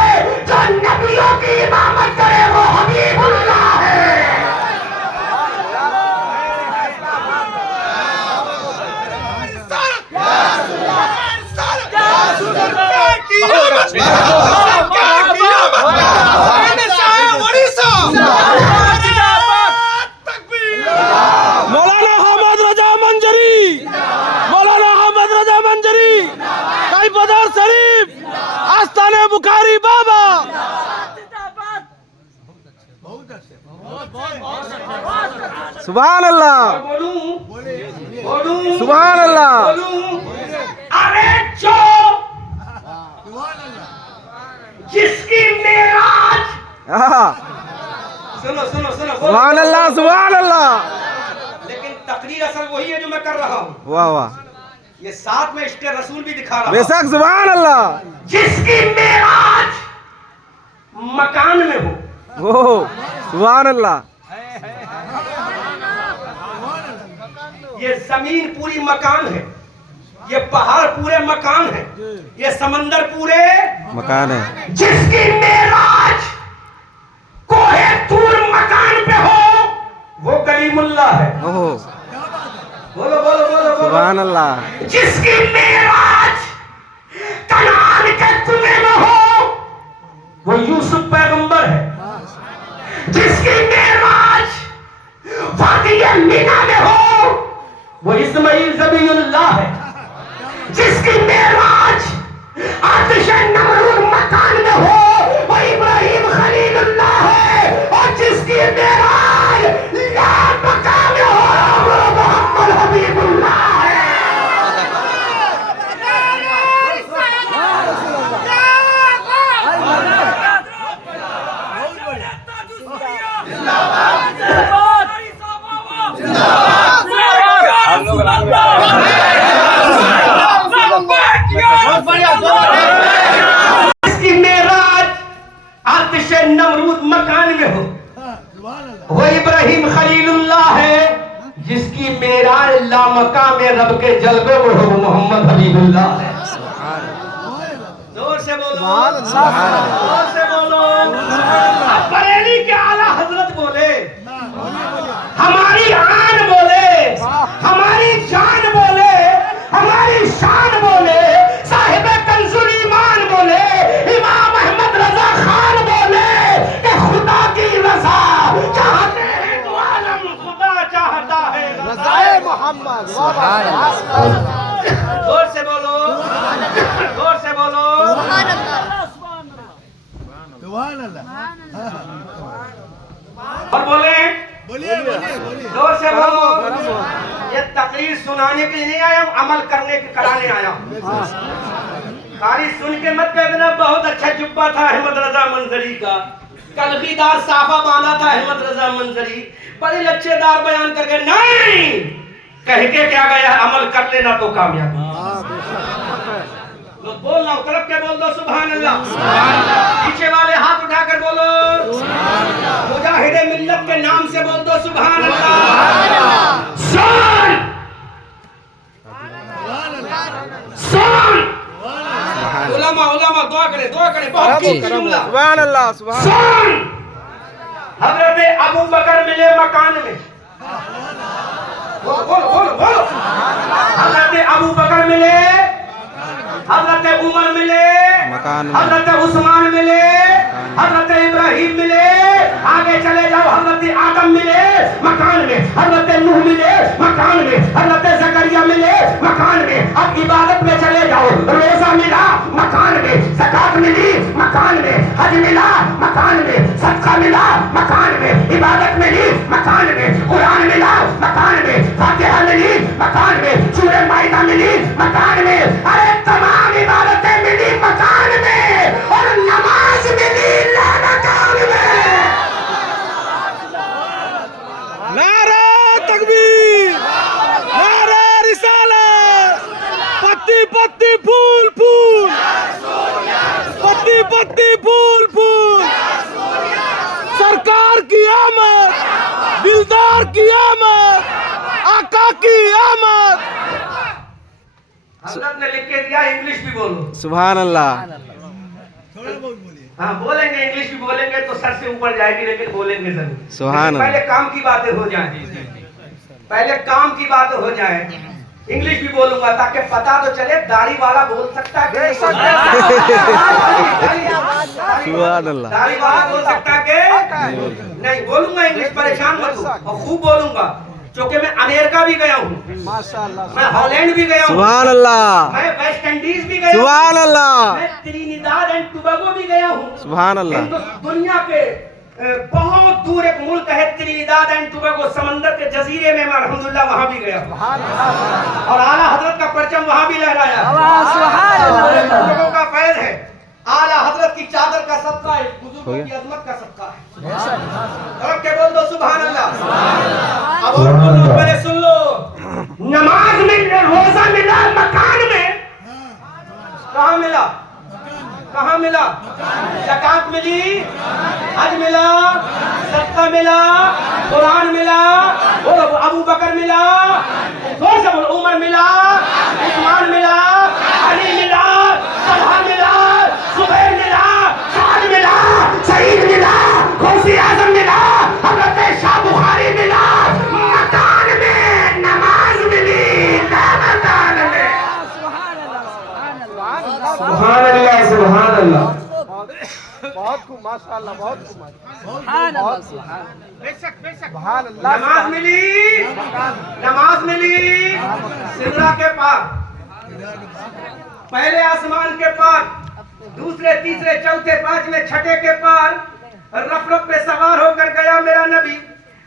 जो नबियों की इमामत करे वो हबीबुल्लाह है। मौलाना अहमद रजा मंजरी, मौलाना अहमद रजा मंजरी, कैफदर शरीफ, आस्ताने बुखारी बाबा। सुभान अल्लाह, बोलूं सुभान अल्लाह। बोलूं, अरे जो जिसकी मेराज, सुनो सुनो सुनो, सुभान अल्लाह, सुभान अल्लाह। लेकिन तकरीर असल वही है जो मैं कर रहा हूँ। वाह वाह, ये साथ में इश्क़ रसूल भी दिखा रहा हूँ। बेशक सुभान अल्लाह। जिसकी मेराज मकान में हो, ओ सुभान अल्लाह। ये जमीन पूरी मकान है, ये पहाड़ पूरे मकान है, ये समंदर पूरे मकान है। जिसकी मेराज कोहे तूर मकान पे हो वो कलीमुल्लाह है। ओहो बोलो बोलो बोलो बोलो। सुभान अल्लाह। जिसकी मेराज कनान के कुएं में हो वो यूसुफ पैगंबर है। जिसकी मेराज वादी मीना में हो वो इस्माइल ज़बीउल्लाह है। जिसकी मेराज आतिश नमरूद मकान में हो वो इब्राहिम खलीलुल्लाह है। और जिसकी मेराज लाल मकान में हो वो मोहम्मद हबीबुल्लाह है। इसकी मेराज आतिश नमरूद मकान में हो वो इब्राहिम खलीलुल्लाह है। जिसकी मेराज लामका में रब के जलवे में हो वो मोहम्मद हबीबुल्लाह है। जोर से बोलो, जोर से बोलो। अब बरेली के आला हजरत बोले, हमारी आन बोले, हमारी जान बोले, हमारी शान बोले, साहिब कंजुल ईमान बोले, इमाम अहमद रजा खान बोले कि खुदा की रजा चाहते हैं तो आलम खुदा चाहता है रज़ाए मोहम्मद। जोर से बोलो, जोर से बोलो। और बोले, जोर से बोलो। ये तकरीर सुनाने के लिए नहीं आया हूँ, अमल करने के कराने आया हूँ। खाली सुन के मत कह देना बहुत अच्छा जुब्बा था अहमद रजा मंजरी का, कलगीदार साफा बांधा था अहमद रजा मंजरी, बड़े लच्छेदार बयान करके नहीं कह के क्या गया, अमल कर लेना तो कामयाब। तो बोलना तरफ के बोल दो सुभान अल्लाह। पीछे वाले हाथ उठाकर बोलो, मुजाहिदे मिल्लत के नाम से बोल दो सुभान अल्लाह। सुन सुन, उलमा उलमा दुआ करे, दुआ करे, बहुत कीमती जुमला। सुभान अल्लाह, सुभान। सुन, हजरत अबू बकर मिले मकान में, बोलो बोलो बोलो बोलो। हजरत अबू बकर मिले, हजरत उमर मिले मकान में, हजरत उस्मान मिले, हजरत इब्राहिम मिले, आगे चले जाओ हजरत आदम मिले मकान में, हजरत नूह मिले मकान में, हजरत जकरिया मिले मकान में। अब इबादत में चले जाओ, रोजा मिला मकान में, ज़कात मिली मकान में, हज मिला मकान में, सदका मिला मकान में, इबादत मिली मकान में, कुरान मिला मकान में, फातिहा मिली मकान में, सूरह माइदा मिली मकान दिलदार की आमद, आका की आमद। हजरत ने लिख के दिया इंग्लिश भी बोलो। सुभान अल्लाह। हाँ बोलेंगे, इंग्लिश भी बोलेंगे तो सर से ऊपर जाएगी, लेकिन बोलेंगे जरूर। सुभान लेकिन पहले काम की बातें हो जाए, पहले काम की बातें हो जाए। इंग्लिश भी बोलूंगा ताकि पता तो चले दाढ़ी वाला बोल सकता है कि नहीं। सुभान अल्लाह। दाढ़ी वाला बोल सकता है कि नहीं। बोलूंगा इंग्लिश, परेशान मत हो, और खूब बोलूंगा, क्योंकि मैं अमेरिका भी गया हूँ, माशाअल्लाह, मैं हॉलैंड भी गया हूँ, सुभान अल्लाह, मैं वेस्ट इंडीज भी गया हूँ, सुभान अल्लाह, मैं त्रिनिदाद एंड टोबैगो भी गया हूँ। सुभान अल्लाह। दुनिया के बहुत दूर एक मुल्क है त्रिनिदाद एंड टोबैगो, समंदर के जजीरे में, मैं अल्हम्दुलिल्लाह वहां भी गया हूँ, और आला हजरत का परचम वहां भी लहराया। लोगों का फैज है, आला हजरत की चादर का सदका है, बुजुर्गों की अजमत का सदका है। और क्या बोल दो सुभान अल्लाह। अब और बोलो, पहले सुन लो। नमाज में, रोजा मिला मकान में, कहाँ मिला? कहाँ मिला? ज़कात मिली, हज मिला, सदका मिला, कुरान मिला, और अबू बकर मिला, कौन सा बोलो, उमर मिला, उस्मान मिला, अली मिला, तलहा मिला, जुबैर मिला, साद मिला, सईद मिला, गौसे आजम मिला, हज़रत शाह बुखारी मिला। मकान में नमाज मिली, मकान में। सुभान अल्लाह, सुभान अल्लाह। बहुत खूब, माशाअल्लाह, बहुत खूब, सुभान अल्लाह। नमाज मिली, नमाज मिली सिदरा के पार, पहले आसमान के पार, दूसरे तीसरे चौथे पांचवें छठे के पार, रफ रफ पे सवार होकर गया मेरा नबी,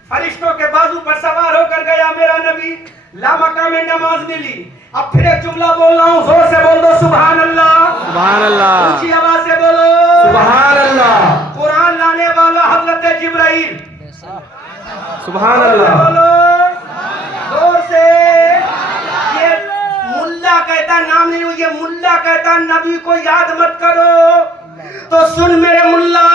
फरिश्तों के बाजू पर सवार होकर गया मेरा नबी। लामका में नमाज मिली। अब फिर एक जुमला बोल रहा हूँ, जोर से बोल दो सुभान अल्लाह, सुभान अल्लाह, ऊंची आवाज से बोलो सुभान अल्लाह, कुरान लाने वाला हजरत जिब्राइल, सुभान अल्लाह, बोलो जोर से। ये मुल्ला कहता, नाम नहीं, ये मुल्ला कहता नबी को याद मत करो, तो सुन मेरे मुल्ला,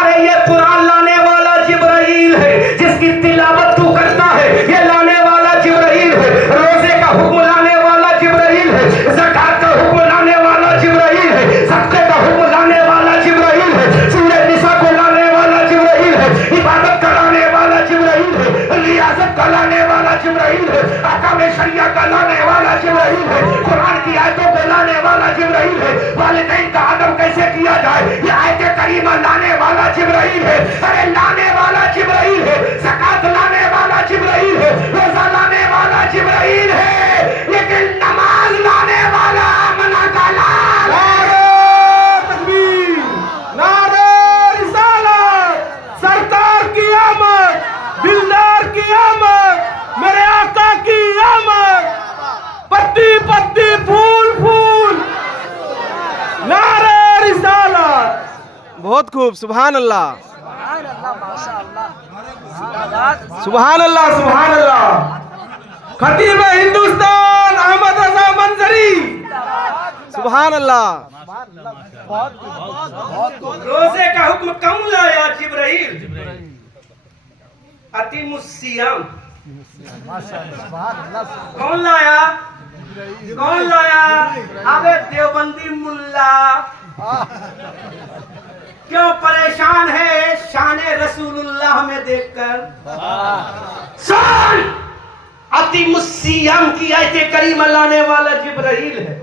अरे ये कुरान लाने वाला जिब्राइल है, जिसकी तिलावत तू करता है, ये लाने वाला जिब्राइल है, रोजे का हुक्म लाने वाला जिब्राइल है, ज़कात का हुक्म लाने वाला जिब्राइल है, सदक़े का हुक्म लाने वाला जिब्राइल है, सूरह निसा को लाने वाला जिब्राइल है, इबादत का लाने वाला जिब्राइल है, रियासत का लाने वाला जिब्राइल है, अहकाम शरिया का लाने वाला जिब्राइल है, कुरान की आयतों को लाने वाला जिब्राइल है, वालिदैन का अदब कैसे किया जाए ये आयत करीमा लाने वाला जिब्राइल है। अरे लाने वाला जिब्राइल है, ज़कात लाने वाला जिब्राइल है, रोजा लाने वाला जिब्राइल है, लेकिन नमाज लाने वाला मना का लाल। नारे तकबीर, नारे रिसालत, सरकार की आमद, दिलदार की आमद, मेरे आका की आमद, पत्ती पत्ती फूल फूल, नारे रिसालत। बहुत खूब, सुभान अल्लाह, सुभान अल्लाह, सुभान अल्लाह। खतीब हिंदुस्तान अहमद रजा मंजरी, सुभान अल्लाह। रोजे का हुक्म कौन लाया? जिब्राइल। अतिमुस्सियाम कौन लाया? कौन लाया? अबे देवबंदी मुल्ला, क्यों परेशान है शाने रसूलुल्लाह में देखकर? सुन, अतिमुस्सियाम की आयत करीमा लाने वाला जिब्राइल है।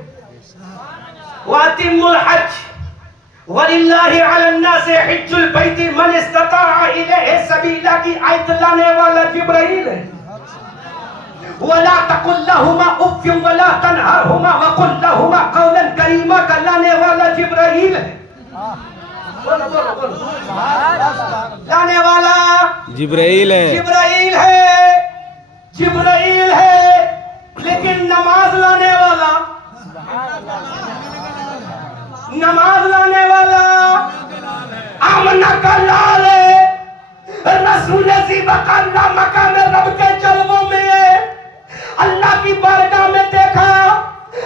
वातिमुल हज वलिल्लाहि अलन्नासि हिज्जुल बैति मन इस्तताअ इलैहि सबीला की आयत लाने वाला जिब्राइल है। वला तकुल लहुमा उफ़्फ़िन वला तनहरहुमा वकुल लहुमा कौलन करीमा का लाने वाला जिब्राइल है। बोलो बोलो बोलो, लाने वाला जिब्राइल है, जिब्राइल है, जिब्राइल है, लेकिन नमाज लाने वाला, नमाज लाने वाला आमना का लाल है। रसूल ज़ीबकल्ला मकाम रब के जलवों में अल्लाह की बारगाह में देखा,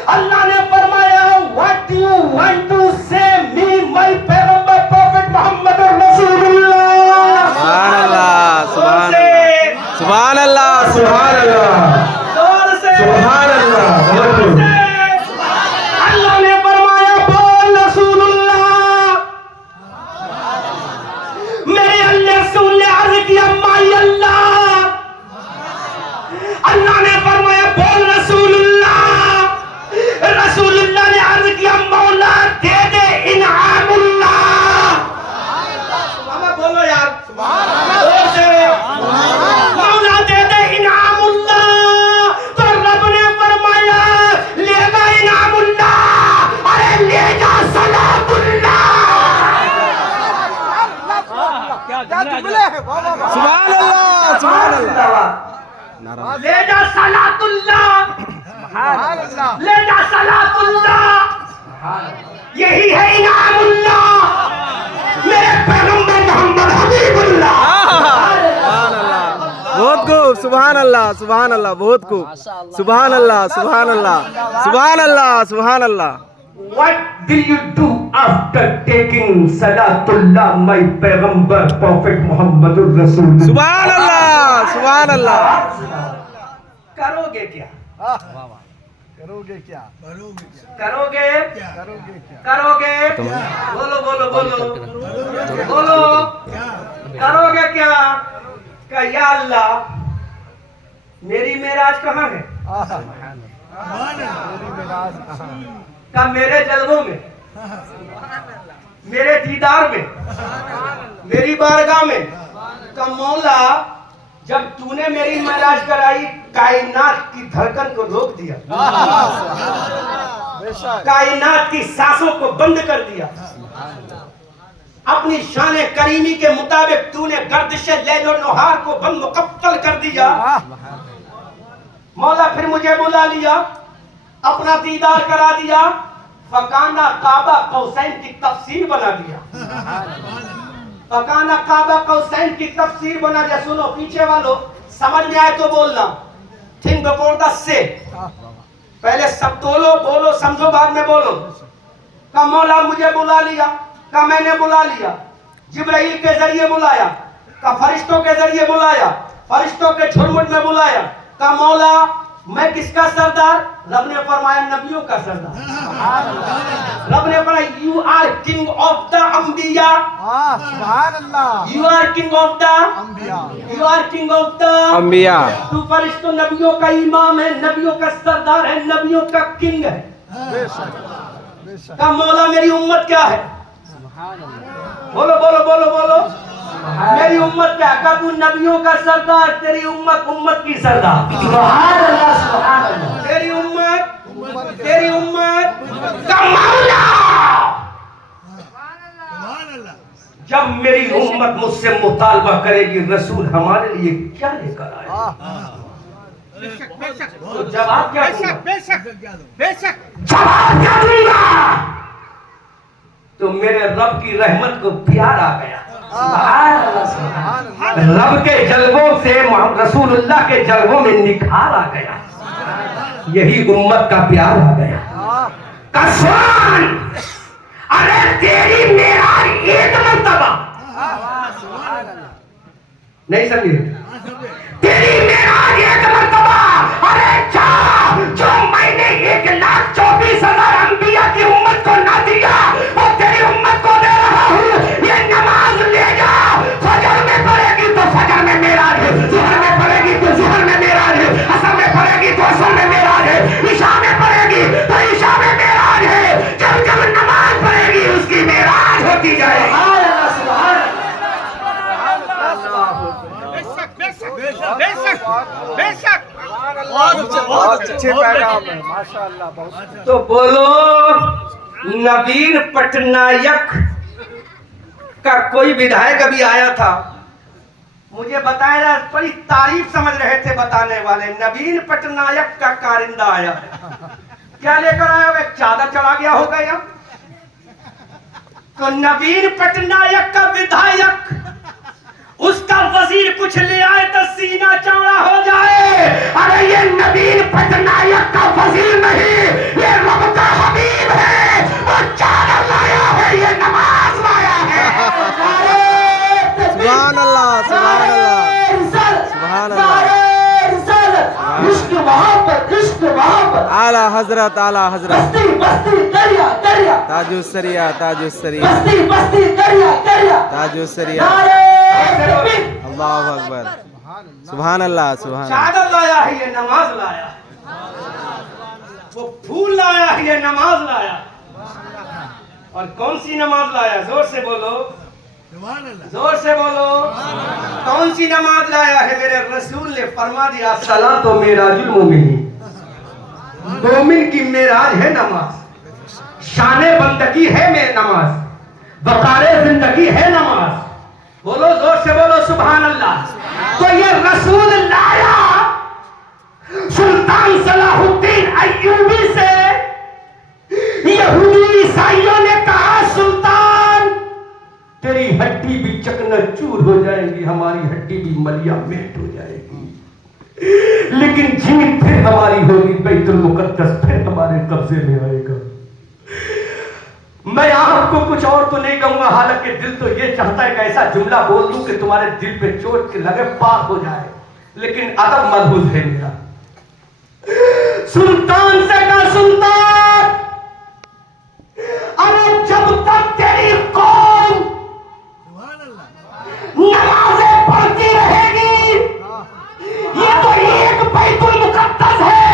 अल्लाह ने फरमाया what do you want to say me my पैगंबर प्रॉफिट मोहम्मद रसूलुल्लाह। सुभान अल्लाह, सुभान किया माई अल्लाह। अल्लाह ने फरमाया बोल रसूलुल्लाह। रसूलुल्लाह ने अर्ज किया मौला दे दे इनामुल्लाह। मामा बोलो यार मौला दे दे इनामुल्लाह। तो रब ने फरमाया लेगा इनामुल्लाह। अरे ले जा सलामुल्लाह। सुभान अल्लाह, सुभान अल्लाह। ले जा सलातुल्लाह। ले जा सलातुल्लाह। यही है इनामुल्लाह मेरे पैगंबर मोहम्मद हबीबुल्लाह। बहुत खूब, सुभान अल्लाह, सुभान अल्लाह, बहुत खूब, सुभान अल्लाह, सुभान अल्लाह, सुभान अल्लाह, सुभान अल्लाह। What will you do after taking salatullah my पैगंबर prophet मोहम्मदुर रसूल? सुभान अल्लाह, सुभान अल्लाह। करोगे क्या? करोगे क्या? करोगे? करोगे क्या? करोगे? बोलो बोलो बोलो बोलो करोगे क्या? का या अल्लाह मेरी मेराज कहाँ है? मेरी मिराज कहाँ? का मेरे जलवों में, मेरे दीदार में, मेरी बारगाह में। का मौला जब तूने मेरी मेराज कराई कायनात की धड़कन को रोक दिया, बेशक कायनात की सांसों को बंद कर दिया। अपनी शान करीमी के मुताबिक तूने गर्दिश लैलो नहार को बंद मुकम्मल कर दिया। मौला फिर मुझे बुला लिया, अपना दीदार करा दिया। फकाना काबा कौसैन की तफसीर बना दिया। फकाना काबा कौसैन की तफसीर बना दिया। सुनो पीछे वालों, समझ में आए तो बोलना। थिंक बिफोर द से, पहले सब बोलो बोलो समझो बाद में बोलो। का मौला मुझे बुला लिया, का मैंने बुला लिया। जिब्राइल के जरिए बुलाया, का फरिश्तों के जरिए बुलाया, फरिश्तों के झुरमुट में बुलाया। का मौला मैं किसका सरदार? रब ने फरमाया नबियों का सरदार। रब ने फरमाया you are king of the अंबिया। सुभान Allah. You are king of the अंबिया। You are king of the अंबिया। तू फरिश्तों नबियों का इमाम है, नबियों का सरदार है, नबियों का किंग है। बेशक बेशक। का मौला मेरी उम्मत क्या है? बोलो बोलो बोलो बोलो मेरी उम्मत क्या? का तू नबियों का सरदार, तेरी उम्मत उम्मत की सरदार। सुभान अल्लाह, सुभान अल्लाह। तेरी उम्मत का मौला। जब मेरी उम्मत मुझसे मुतालबा करेगी रसूल हमारे लिए क्या लेकर आए, तो जवाब क्या दूंगा? जवाब क्या दूंगा? तो मेरे रब की रहमत को प्यार आ गया। रब के जलवों से रसूलुल्लाह के जलवों में निखार आ गया। यही उम्मत का प्यार आ गया। कसवान अरे तेरी मेराज एक मर्तबा नहीं समझे? तेरी मेराज एक मर्तबा। अरे जो मैंने 1,24,000 अंबिया की उम्मत को ना दिया वो तेरी उम्मत को दे रहा हूँ। ये नमाज ले जा, फजर में पढ़ेगी तो फजर में मेराज है, जुहर में पढ़ेगी तो जुहर में मेराज है, असर में पढ़ेगी तो असर में मेराज है, ईशा में पढ़ेगी तो ईशा में मेराज है। जब जब नमाज पढ़ेगी उसकी मेराज होती जाएगी। बहुत अच्छे पैगाम है, माशाअल्लाह। बहुत तो बोलो नवीन पटनायक का कोई विधायक अभी आया था, मुझे बताया बड़ी तारीफ समझ रहे थे बताने वाले। नवीन पटनायक का कारिंदा आया है, क्या लेकर आया? वे चादर चढ़ा गया होगा या? तो नवीन पटनायक का विधायक उसका वजीर कुछ ले आए तो सीना चौड़ा हो जाए। अरे ये नवीन पटनायक का वजीर नहीं, ये रब का हबीब है। वो चादर लाया है, ये नमाज लाया है। सुभान अल्लाह, सुभान अल्लाह, सुभान अल्लाह। इश्क मोहब्बत आला हजरत, आला हजरत। बस्ती बस्ती दरिया दरिया, ताजुस्सरिया, ताजुस्सरिया, बस्ती बस्ती दरिया दरिया, ताजुस्सरिया। नारे तकबीर, अल्लाह अकबर सुभान अल्लाह सुभान अल्लाह। चादर लाया है, ये नमाज लाया। वो फूल लाया है, ये नमाज लाया। और कौन सी नमाज लाया? जोर से बोलो, जोर से बोलो। कौन सी नमाज लाया है? मेरे रसूल ने फरमा दिया, सला तो मेराजुल मोमिनी, मोमिन की मेराज है नमाज, शाने बंदगी है में नमाज, बकारे जिंदगी है नमाज। बोलो जोर से बोलो सुभान अल्लाह। तो ये रसूल लाया सुल्तान सलाहुद्दीन अय्यूबी से। यहूदी ईसाइयों ने कहा, सुल्तान तेरी हड्डी भी चकनाचूर हो जाएगी, हमारी हड्डी भी मलिया मेट हो जाएगी, लेकिन जीत फिर हमारी होगी, बैतुल मुकद्दस फिर हमारे कब्जे में आएगा। मैं आपको कुछ और तो नहीं कहूंगा, हालांकि दिल तो ये चाहता है कि ऐसा जुमला बोल दूं कि तुम्हारे दिल पे चोट के लगे पार हो जाए, लेकिन अदब मलहूज है मेरा। सुल्तान से कहा, सुल्तान अरे जब तक तेरी कौम नमाजें पढ़ती रहेगी, ये तो एक बैतुल मुकद्दस है,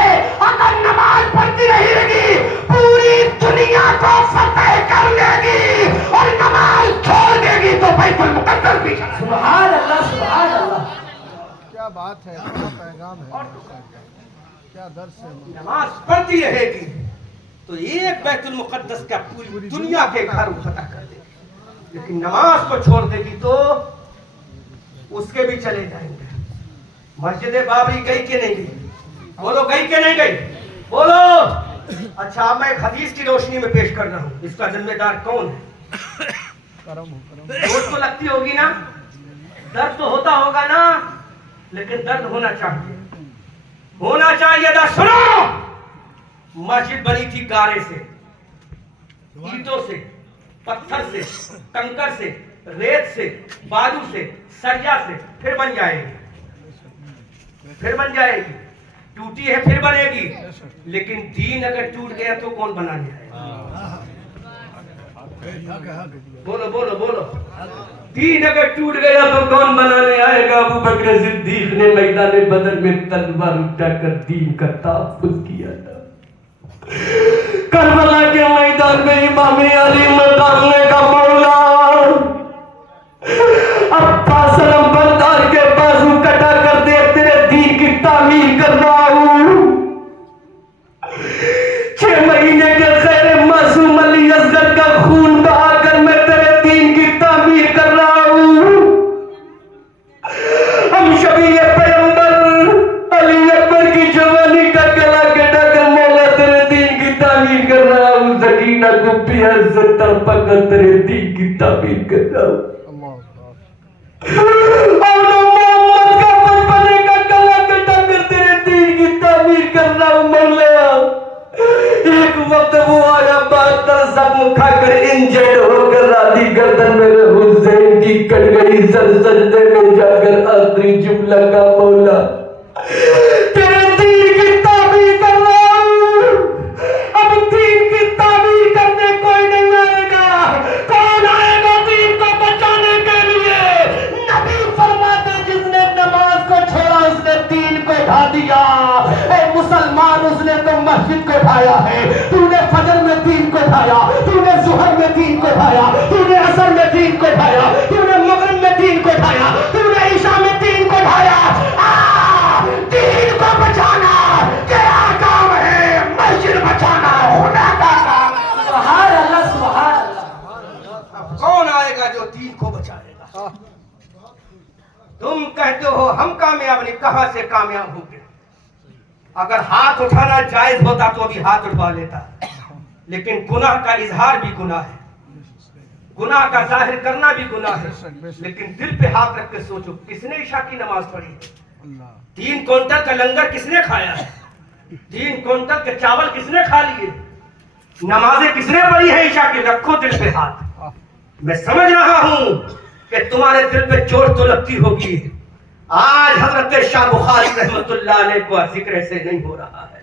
अगर नमाज पढ़ती रहेगी पूरी दुनिया को फतेह कर लेगी, और नमाज छोड़ देगी तो बैतुल मुकद्दस भी चला। सुभान अल्लाह सुभान अल्लाह। क्या बात है, क्या पैगाम है, क्या दर्स है। नमाज पढ़ती रहेगी तो एक बैतुल मुकद्दस का पूरी दुनिया के घर फतह कर देगी, लेकिन नमाज को छोड़ देगी तो उसके भी चले जाएंगे। मस्जिद बाबरी गई कि नहीं गई? बोलो गई कि नहीं गई? बोलो। अच्छा, अब मैं एक हदीस की रोशनी में पेश कर रहा हूँ, इसका जिम्मेदार कौन है? चोट तो लगती होगी ना, दर्द तो होता होगा ना, लेकिन दर्द होना चाहिए, होना चाहिए। दर्द सुनो, मस्जिद बनी थी गारे से, ईंटों से, पत्थर से, कंकर से, रेत से, बालू से, सरिया से, फिर बन जाएगी, फिर बन जाएगी। टूटी है फिर बनेगी, लेकिन दीन अगर टूट गया तो कौन बनाने आएगा? बोलो बोलो बोलो। दीन अगर टूट गया तो कौन बनाने आएगा? अबू बकर सिद्दीक ने मैदान बदर में तलवार उठाकर दीन का तहफ्फुज़ किया था। करबला के मैदान में इमाम अली मकाम का मौला अब्बास नंबरदार के बाजू कटा कर दे, तेरे दीन की तामीर कर रहा हूं। 6 महीने के खैर मासूम अली असगर का खून बहाकर मैं तेरे दीन की तामीर कर रहा हूं। हम शबी पैगंबर अली अकबर की जवानी का गला कटाकर मौला तेरे दीन की तामीर कर रहा हूं। सकीना को बेइज्जत पकड़ तेरे दीन की तामीर कर रहा हूं। और मोहम्मद का बचपने का गला कटाकर तेरे दीन की तामीर कर रहा हूं मौला। एक वक्त वो आया, 72 जख्म खाकर इंजर्ड होकर राधी गर्दन मेरे हुसैन की कट गई, सजदे में जाकर आखिरी जुमला का मौला तेरे दीन की तामीर कर रहा हूं। अब दीन की तामीर करने कोई नहीं आएगा। कौन आएगा दीन को बचाने के लिए? नबी फरमाते, जिसने नमाज को छोड़ा उसने दीन को ढा दिया। ए मुसलमान, उसने तो मस्जिद को ढाया है। तूने फजर में दीन को ढाया, तूने जुहर में दीन को ढाया, तूने असर में दीन को ढाया, तूने मगरिब में दीन को ढाया, तूने ईशा में दीन को ढाया। दीन को बचाना तेरा काम है, मस्जिद बचाना खुदा का काम है। सुभान अल्लाह सुभान अल्लाह। अब कौन आएगा जो दीन को बचाएगा? तुम कहते हो हम कामयाब नहीं, कहां से कामयाब हो गए? अगर हाथ उठाना जायज होता तो अभी हाथ उठवा लेता, लेकिन गुनाह का इजहार भी गुनाह है, गुनाह का जाहिर करना भी गुनाह है। लेकिन दिल पे हाथ रख के सोचो, किसने ईशा की नमाज पढ़ी? 3 क्विंटल का लंगर किसने खाया है? 3 क्विंटल के चावल किसने खा लिए? नमाजें किसने पढ़ी है ईशा की? रखो दिल पे हाथ। मैं समझ रहा हूं कि तुम्हारे दिल पे चोट तो लगती होगी। आज हजरत शाह बुखारी रहमतुल्लाह अलैह को जिक्र से नहीं हो रहा है।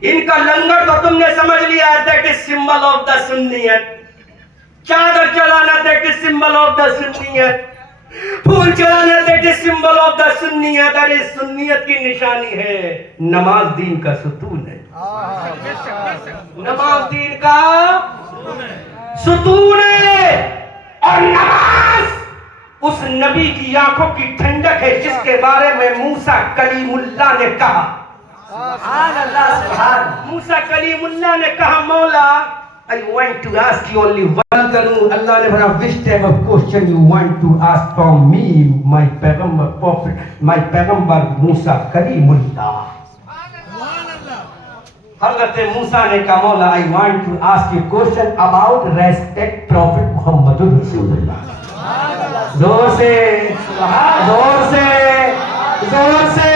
इनका लंगर तो तुमने समझ लिया, that is symbol of the सुन्नियत। चादर चलाना that is symbol of the सुन्नियत। फूल चढ़ाना that is symbol of the सुन्नियत, अरे सुन्नियत की निशानी है। नमाज दीन का सुतून है, नमाज दीन का सुतून है। और नमाज उस नबी की आंखों की ठंडक है जिसके बारे में मूसा कलीमुल्लाह ने कहा। सुभान अल्लाह, सुभान। मूसा कलीमुल्लाह ने कहा, मौला I want to ask you only one thing. Allah ने बना which type of question you want to ask from me, my पैगंबर prophet, my पैगंबर मूसा कलीमुल्लाह। हज़रत मूसा ने कहा, मौला I want to ask you question about respect prophet Muhammad रसूलुल्लाह। जोर से, जोर से, जोर से।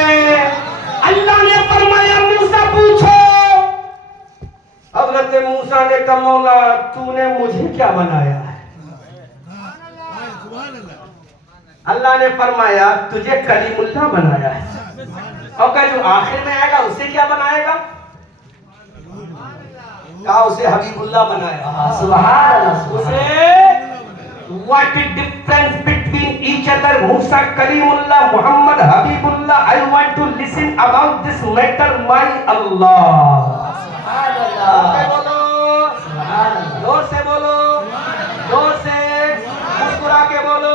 अल्लाह ने फरमाया, मूसा पूछो। हज़रत मूसा ने कहा, मौला तूने मुझे क्या बनाया है? अल्लाह ने फरमाया, तुझे कलीमुल्लाह बनाया है। और क्या जो आखिर में आएगा उसे क्या बनाएगा? कहा उसे हबीबुल्लाह बनाया। सुभान अल्लाह। उसे what is difference between each other? Musa Kalimullah, Muhammad Habibullah. I want to listen about this matter, my Allah. बोलो, जोर से बोलो, जोर से, मुस्कुरा के बोलो।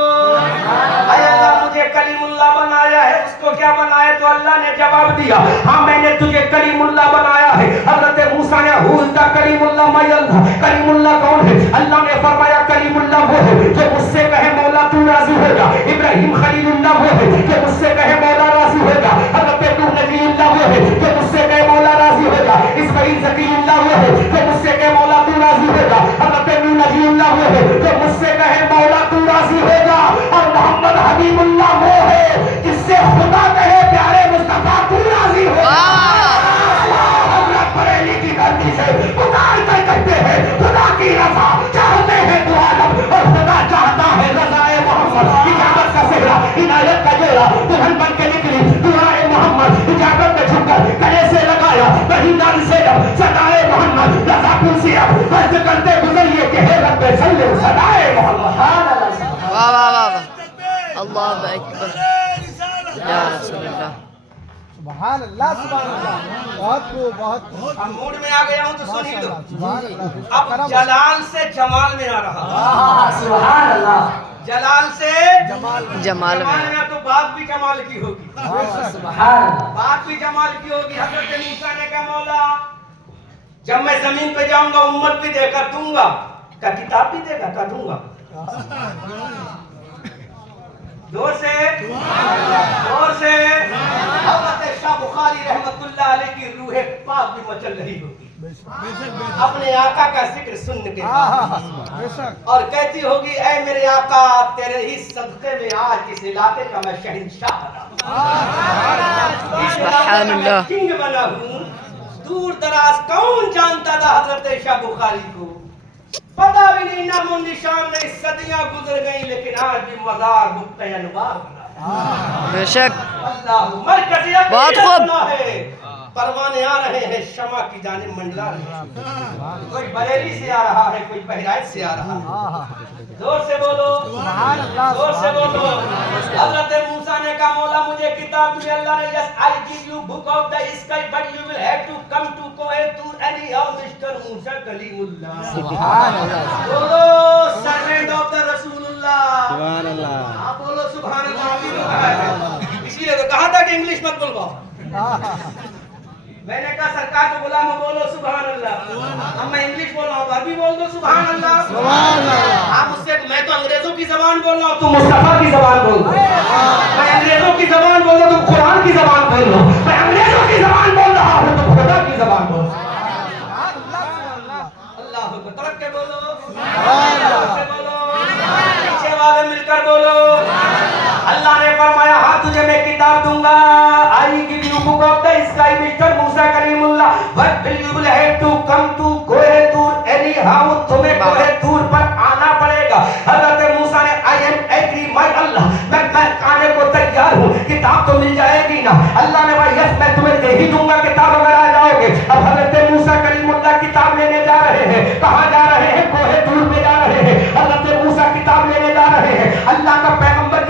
अल्लाह मुझे कलीमुल्लाह बनाया है, उसको क्या बनाया? तो अल्लाह ने जवाब दिया, हाँ मैंने तुझे कलीमुल्लाह बनाया है। हज़रत मूसा ने हुज़ा कलीमुल्लाह मायल्लाह, कलीमुल्लाह कौन है? अल्लाह ने फरमाया कलीमुल्लाह वो है जो मुझसे कहे मौला तू राजी होगा। इब्राहिम खलीलुल्लाह वो है जो मुझसे कहे मौला राजी होगा। हज़रत नूह नबीउल्लाह वो है जो मुझसे कहे मौला राजी होगा। इस्माईल ज़कीयुल्लाह वो है जो मुझसे कहे मौला तू राजी होगा। हज़रत नूह नबीउल्लाह वो है जो मुझसे कहे मौला तू राजी होगा। और मोहम्मद हबीबुल्लाह वो है जिससे खुदा कहे प्यारे मुस्तफा तू राजी होगा। हज़रत बरेली की धरती से पुकार कर कहते हैं, खुदा की रज़ा चाहते हैं दो आलम और खुदा चाहता है रज़ाए मोहम्मद। इजाज़त का सेहरा, इनायत का जेरा दुल्हन बन के निकली दुआए मोहम्मद। इजाज़त में झुककर गले से लगाया वही नाल से सदाए मोहम्मद। रज़ा कुर्सी अब अर्ज करते गुजरिए कि हे रब्बे सल्ले सदाए मोहम्मद। वाह वाह वाह, अल्लाह अकबर या रसूलल्लाह। सुभान अल्लाह, सुभान अल्लाह। बहुत खूब, बहुत खूब। अब मूड में आ गया हूँ तो सुनी लो। सुभान अल्लाह। अब जलाल से जमाल में आ रहा। सुभान अल्लाह। जलाल से जमाल में। में तो बात भी कमाल की होगी, सुभान अल्लाह। बात भी कमाल की होगी। हज़रत मूसा ने कहा, मौला जब मैं जमीन पे जाऊंगा उम्मत भी देकर दूंगा, क्या किताब भी देगा का दूंगा। जोर से, जोर से। हज़रत शाह बुखारी रहमतुल्लाह अलैह की रूह पाक भी मचल रही होगी अपने आका का जिक्र सुन के और कहती होगी, ऐ मेरे आका तेरे ही सदक़े में आज इस इलाके का मैं शहंशाह बना, किंग बना हूँ। दूर दराज कौन जानता था हज़रत शाह बुखारी को? पता भी नहीं, नामो निशान नहीं, सदियां गुजर गई लेकिन आज भी मज़ार मुक्ते अनवार बना। बेशक बहुत खूब। परवाने आ रहे हैं शमा की जानिब मंडला रहे हैं। कोई बरेली से आ रहा है, कोई बहराइच से आ रहा है। जोर से बोलो, जोर से बोलो। हज़रत मूसा ने कहा, मौला मुझे किताब दी। अल्लाह ने, yes I give you book of the sky but you will have to come to Kohetur anyhow mister Musa Kalimullah. सुभान अल्लाह। बोलो सर्वेंट ऑफ द रसूलुल्लाह। सुभान अल्लाह। आप बोलो सुभान अल्लाह। इसीलिए तो कहा था कि इंग्लिश मत बोलवाओ। मैंने कहा सरकार को गुलाम बोलो सुभान अल्लाह। अब मैं इंग्लिश बोल रहा हूँ, अभी बोल दो सुभान अल्लाह। सुभान अल्लाह। आप उससे, मैं तो अंग्रेजों की जबान बोल रहा हूँ, तुम मुस्तफा की जबान बोल दो। मैं अंग्रेजों की जबान बोल रहा हूँ, तुम कुरान की जबान बोल लो। मैं अंग्रेजों की जबान बोल रहा हूँ, तुम खुदा की जबान बोल। अल्लाह को तरफ के बोलो, पीछे वाले मिलकर बोलो। अल्लाह ने फरमाया, हाँ तुझे मैं किताब दूंगा। I give you book of the sky mister Musa Kalimullah, but you will have to come to Kohetur anyhow. तुम्हें कोहेतूर पर आना पड़ेगा। हज़रत मूसा ने, I am agree my Allah, मैं आने को तैयार हूँ। किताब तो मिल जाएगी ना? अल्लाह ने कहा, यस मैं तुम्हें दे ही दूंगा किताब अगर आ जाओगे। अब हज़रत मूसा कलीमुल्लाह किताब लेने जा रहे हैं। कहाँ जा रहे हैं? कोहेतूर में जा रहे हैं। हज़रत मूसा किताब लेने जा रहे हैं। अल्लाह का पैगंबर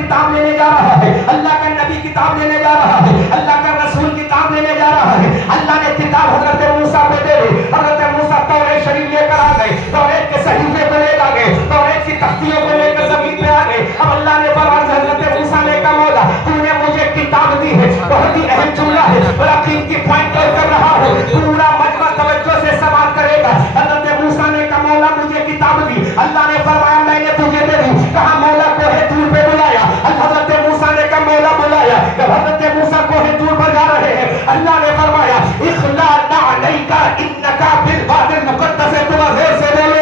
जा रहा है, अल्लाह का नबी किताब लेने जा रहा है, अल्लाह का रसूल किताब लेने जा रहा है। अल्लाह ने किताब हजरत मूसा को दे दी, हजरत मूसा तौरेत शरीफ लेकर आ गए, तौरेत के सहीफे को लेकर गए, तौरेत की तख्तियों को लेकर जमीन पे आ गए। अब अल्लाह ने फरमाया हजरत मूसा ने कहा मौला तूने मुझे किताब दी है, बहुत ही अहम जुमला है, बड़ा कीमती पॉइंट कर रहा हूं, पूरा मजमा तवज्जो से सवाल करेगा। हजरत मूसा ने कहा मौला मुझे किताब दी, अल्लाह ने फरमाया मैंने तुझे दे दी। कहा मौला को है दूर पे बुलाया, हजरत मूसा ने कहा मौला बुलाया। जब हजरत मूसा को है दूर पर जा रहे हैं, अल्लाह ने फरमाया इखला अलैका इन्नका बिल वादिल मुकद्दस है। तुम जोर से बोलो,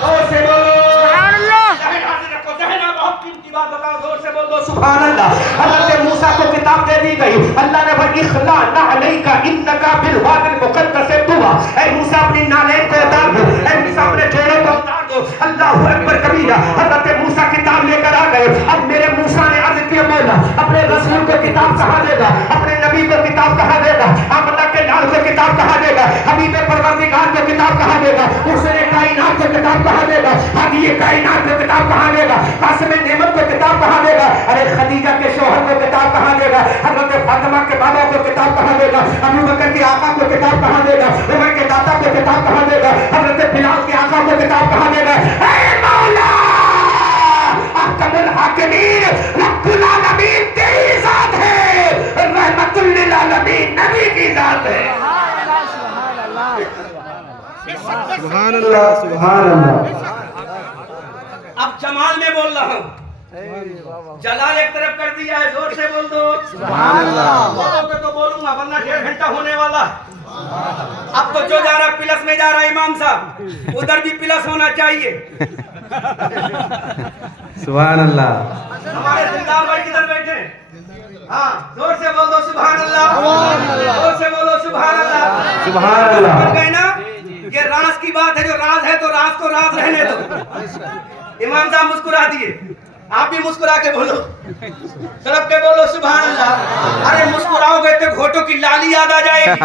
जोर से बोलो सुभान अल्लाह। जहन हाजिर रखो, जहन बहुत कीमती बात बताओ, जोर से बोलो सुभान अल्लाह। हजरत मूसा को किताब दे दी गई, अल्लाह ने फरमाया इखला अलैका इन्नका बिल वादिल मुकद्दस है। तुम ऐ मूसा अपनी नालें को उतार दो, ऐ मूसा अपने जोड़ों को उतार दो। अल्लाहू अकबर कबीरा। हजरत मूसा किताब लेकर आ गए। अब मेरे मूसा ने अर्ज किया मौला अपने रसूल को किताब कहाँ देगा, अपने नबी को किताब कहाँ देगा, अल्लाह के लाल को किताब कहाँ देगा, हबीब परवरदिगार को किताब कहाँ देगा, उसने कायनात को किताब कहाँ देगा, हादी कायनात को किताब कहाँ देगा, कासिम नेमत को किताब कहाँ देगा, अरे खदीजा के शौहर को किताब कहाँ देगा, हजरत फातिमा के बाबा को किताब कहाँ देगा, अबू बकर के आका को किताब कहाँ देगा, उमर के दादा को किताब कहाँ देगा, हजरत बिलाल के आका को किताब कहाँ देगा। ऐ मौला अहकमुल हाकिमीन रब्बुल आलमीन तेरी जात है, रहमतुल लिल आलमीन नबी की जात है। सुभान अल्लाह, सुभान अल्लाह। अब जमाल में बोल रहा हूँ, जलाल एक तरफ कर दिया है, जोर से बोल दो सुभान अल्लाह। बोलोगे तो बोलूंगा, वरना 1.5 घंटा होने वाला। अब तो जो जा रहा प्लस में जा रहा इमाम साहब, उधर भी प्लस होना चाहिए। सुभान अल्लाह। हमारे जिंदार भाई किधर बैठे? हाँ जोर से बोल दो सुभान अल्लाह, जोर से बोलो सुभान अल्लाह, सुभान अल्लाह। समझ गए ना? ये राज की बात है, जो राज है तो राज को राज रहने दो। इमाम साहब मुस्कुरा दिए, आप भी मुस्कुरा के बोलो, तरफ के बोलो सुभान अल्लाह। अरे मुस्कुराओगे तो घोटों की लाली याद आ जाएगी,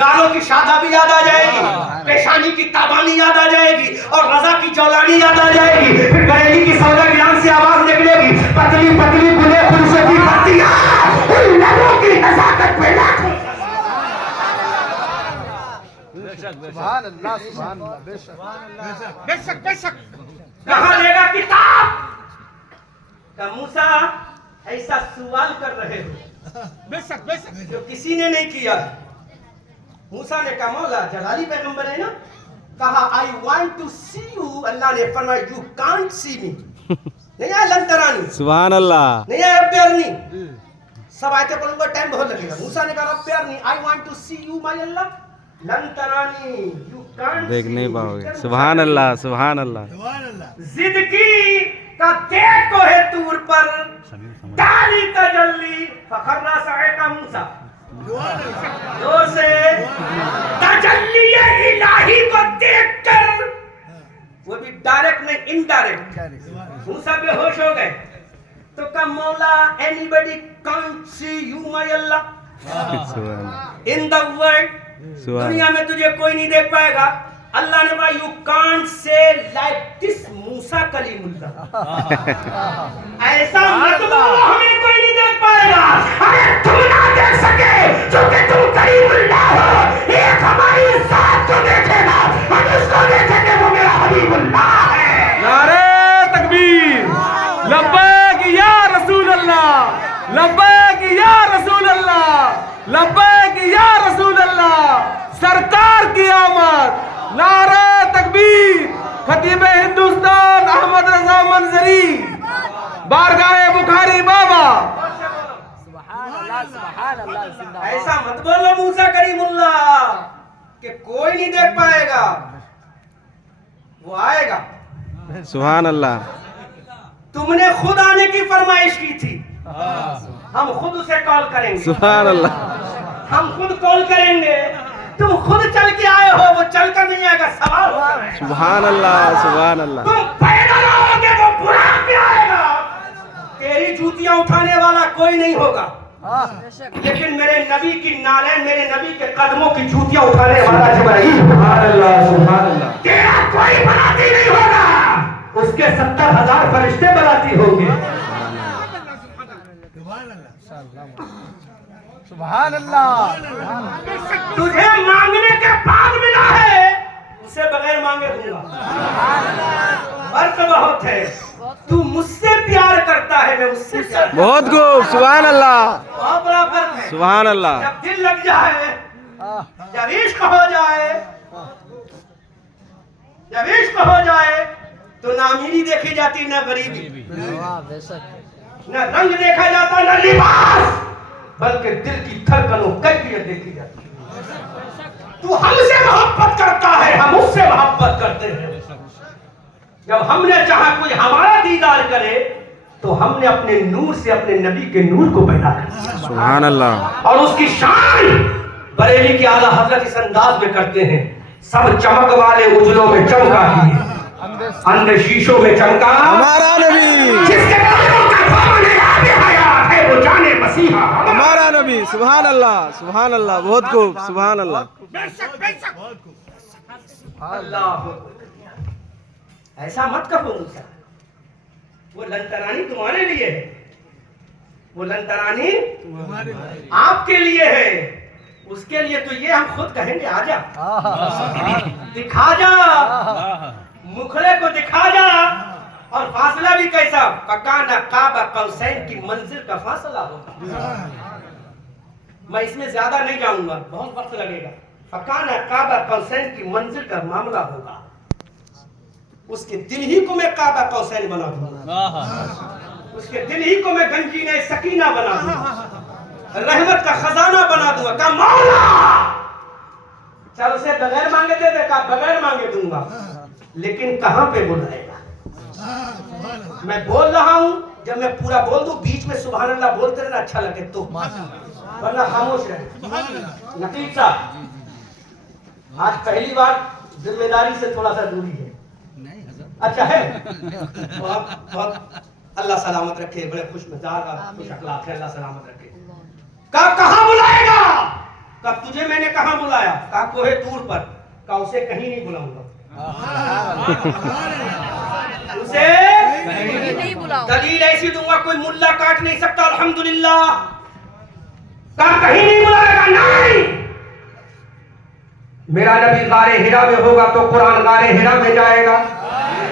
गालों की शादाबी याद आ जाएगी, पेशानी की ताबानी याद आ जाएगी, और रजा की चौलानी याद आ जाएगी। फिर बरेली की सौदा ज्ञान से आवाज निकलेगी, पतली पतली बुले खुलसे की बातियां, उन लोगों की नजाकत पे लाखों। सुभान अल्लाह, सुभान अल्लाह, बेशक बेशक बेशक। कहाँ लेगा किताब? मूसा ऐसा सवाल कर रहे हो बेशक बेशक जो किसी ने नहीं किया। मूसा ने कहा मौला जलाली पैगंबर है ना, कहा I want to see you, Allah ने फरमाया यू कांट सी मी। नहीं आया लंतरानी, सुभान अल्लाह। नहीं आया रब्बियरनी, सब आयते पढ़ूंगा टाइम बहुत लगेगा। मूसा ने कहा रब्बियरनी, I want to see you my Allah, लंतरानी यू कांट देख नहीं पाओगे। सुभान अल्लाह, सुभान अल्लाह। जिद की का देख को है तूर पर डाली तजल्ली फखर्रा सएका मूसा। जोर से तजल्ली इलाही को देखकर, वो भी डायरेक्ट नहीं इनडायरेक्ट, मूसा बेहोश हो गए। तो कहा मौला anybody can't see you my Allah in the world, दुनिया में तुझे कोई नहीं देख पाएगा। अल्लाह ने कहा you can't say like this Musa Kalimullah, ऐसा मत बोलो हमें कोई नहीं देख पाएगा। अरे तू ना देख सके क्योंकि तू कलीमुल्लाह हो, एक हमारी जात को देखेगा, हम उसको देखेंगे, वो मेरा हबीबुल्लाह है। नारे तकबीर, लब्बैक या रसूल अल्लाह, लब्बैक या रसूल अल्लाह, लब्बैक या रसूल अल्लाह। सरकार की आमद, नारे तकबीर। खतीब हिंदुस्तान अहमद रजा मंजरी, बारगाह बुखारी बाबा। ऐसा मत बोलो मूसा करीमुल्लाह कि कोई नहीं देख पाएगा, वो आएगा। सुभान अल्लाह। तुमने खुद आने की फरमाइश की थी, हम खुद उसे कॉल करेंगे। सुभान अल्लाह। हम खुद कॉल करेंगे, तुम खुद चल के आए हो, वो चल कर नहीं आएगा, सवाल होगा। सुभान अल्लाह, सुभान अल्लाह। तुम पैदल आओगे वो बुला के आएगा, तेरी जूतियां उठाने वाला कोई नहीं होगा, लेकिन मेरे नबी की नालें, मेरे नबी के कदमों की जूतियां उठाने वाला जिब्राइल। सुभान अल्लाह, सुभान अल्लाह। तेरा कोई बनाती नहीं होगा, उसके 70,000 फरिश्ते बनाती होंगे। सुभान अल्लाह। तुझे मांगने के बाद मिला है, उसे बगैर मांगे दूंगा। फर्क बहुत है, तू मुझसे प्यार करता है, मैं उससे प्यार करता हूं। बहुत खूब, सुभान अल्लाह, बहुत बड़ा फर्क है। सुभान अल्लाह। जब दिल लग जाए, जब इश्क हो जाए, जब इश्क हो जाए तो ना अमीरी देखी जाती ना गरीबी, वाह बेशक न रंग देखा जाता न लिबास, बल्कि दिल की धड़कनों कैफियत देखी जाती है। तू हमसे मोहब्बत करता है, हम उससे मोहब्बत करते हैं। जब हमने चाहा कोई हमारा दीदार करे तो हमने अपने नूर से अपने नबी के नूर को पैदा कर दिया। सुभान अल्लाह। और उसकी शान बरेली के आला हजरत इस अंदाज में करते हैं, सब चमक वाले उजलों में चमका दिए, अंधे शीशों में चमका हमारा नबी, जिसके कानों का दामन आगे हयात है वो जाने मसीहा हमारा नबी, सुभान अल्लाह, सुभान अल्लाह, बहुत खूब, सुभान अल्लाह। अल्लाह। ऐसा मत कहो मूसा, वो लंतरानी तुम्हारे लिए है, वो लंतरानी आपके लिए है, उसके लिए तो ये हम खुद कहेंगे आजा, दिखा जा, मुखड़े को दिखा जा। और फासला भी कैसा, फकाना काबा कौसैन की मंजिल का फासला होगा। मैं इसमें ज्यादा नहीं जाऊंगा, बहुत वक्त लगेगा। फकाना काबा कौसैन की मंजिल का मामला होगा, उसके दिल ही को मैं काबा कौसैन बना दूंगा, उसके दिल ही को मैं गंजीने सकीना बना दूंगा, रहमत का खजाना बना दूंगा। का मौला चल उसे बगैर मांगे दे दे, का बगैर मांगे दूंगा, लेकिन कहां पे बुलाएगा। मैं बोल रहा हूं, जब मैं पूरा बोल दूं बीच में सुभान अल्लाह बोलते रहना, अच्छा लगे तो, वरना खामोश रहे। नकीब साहब, आज पहली बार जिम्मेदारी से थोड़ा सा दूरी है। अच्छा है, बहुत अल्लाह सलामत रखे, बड़े खुश मिजाज खुश अखलाक है, अल्लाह सलामत रखे। कहां बुलाएगा, कब तुझे मैंने कहां बुलाया, कहा कोहे तूर पर, का उसे कहीं नहीं बुलाऊंगा, उसे नहीं बुलाओ, दलील ऐसी दूंगा कोई मुल्ला काट नहीं सकता। अल्हम्दुलिल्लाह, का कहीं नहीं बुलाएगा, नहीं। मेरा नबी गारे हिरा में होगा तो कुरान गारे हिरा में जाएगा,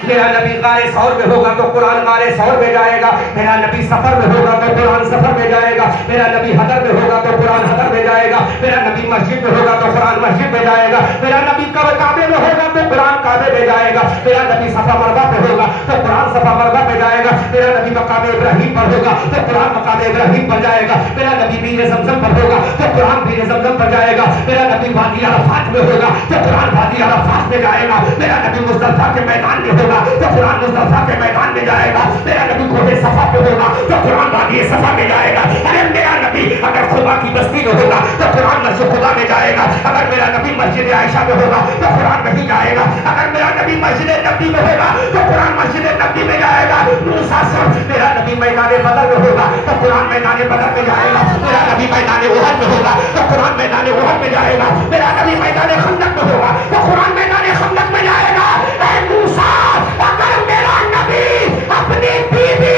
मेरा नबी गारे सौर में होगा तो कुरान गारे सौर में जाएगा, मेरा नबी सफर में होगा तो कुरान सफर में जाएगा, मेरा नबी हदर में होगा तो कुरान हदर में जाएगा, मेरा नबी मस्जिद में होगा तो कुरान मस्जिद में जाएगा, मेरा नबी काबे में होगा तो कुरान काबे में जाएगा, मेरा नबी सफा मरवा पे होगा तो कुरान सफा मरवा पे जाएगा, मेरा नबी मकाम इब्राहिम पर होगा तो कुरान मकाम इब्राहिम पर जाएगा, मेरा नबी बीर ज़मज़म पर होगा तो कुरान बीर ज़मज़म पर जाएगा, मेरा नबी वादी अराफात में होगा तो कुरान वादी अराफात में जाएगा, मेरा नबी मुस्तफा के मैदान में होगा तो कुरान मुस्तफा के मैदान में जाएगा, मेरा नबी कोहे सफा पे होगा तो कुरान वादी सफा में जाएगा। अरे मेरा नबी अगर खुदा की बस्ती में होगा तो कुरान मस्जिद खुदा में जाएगा, अगर मेरा नबी मस्जिद आयशा में होगा तो कुरान नहीं जाएगा, अगर मेरा नबी मस्जिद नबी में होगा तो कुरान मस्जिद नबी में जाएगा। मूसा सर मेरा नबी मैदान बदर में होगा तो कुरान मैदान बदर में जाएगा, मेरा नबी मैदान उहद में होगा तो कुरान मैदान उहद में जाएगा, मेरा नबी मैदान खंदक में होगा तो कुरान मैदान खंदक में जाएगा। ऐ मूसा, अगर मेरा नबी अपनी बीवी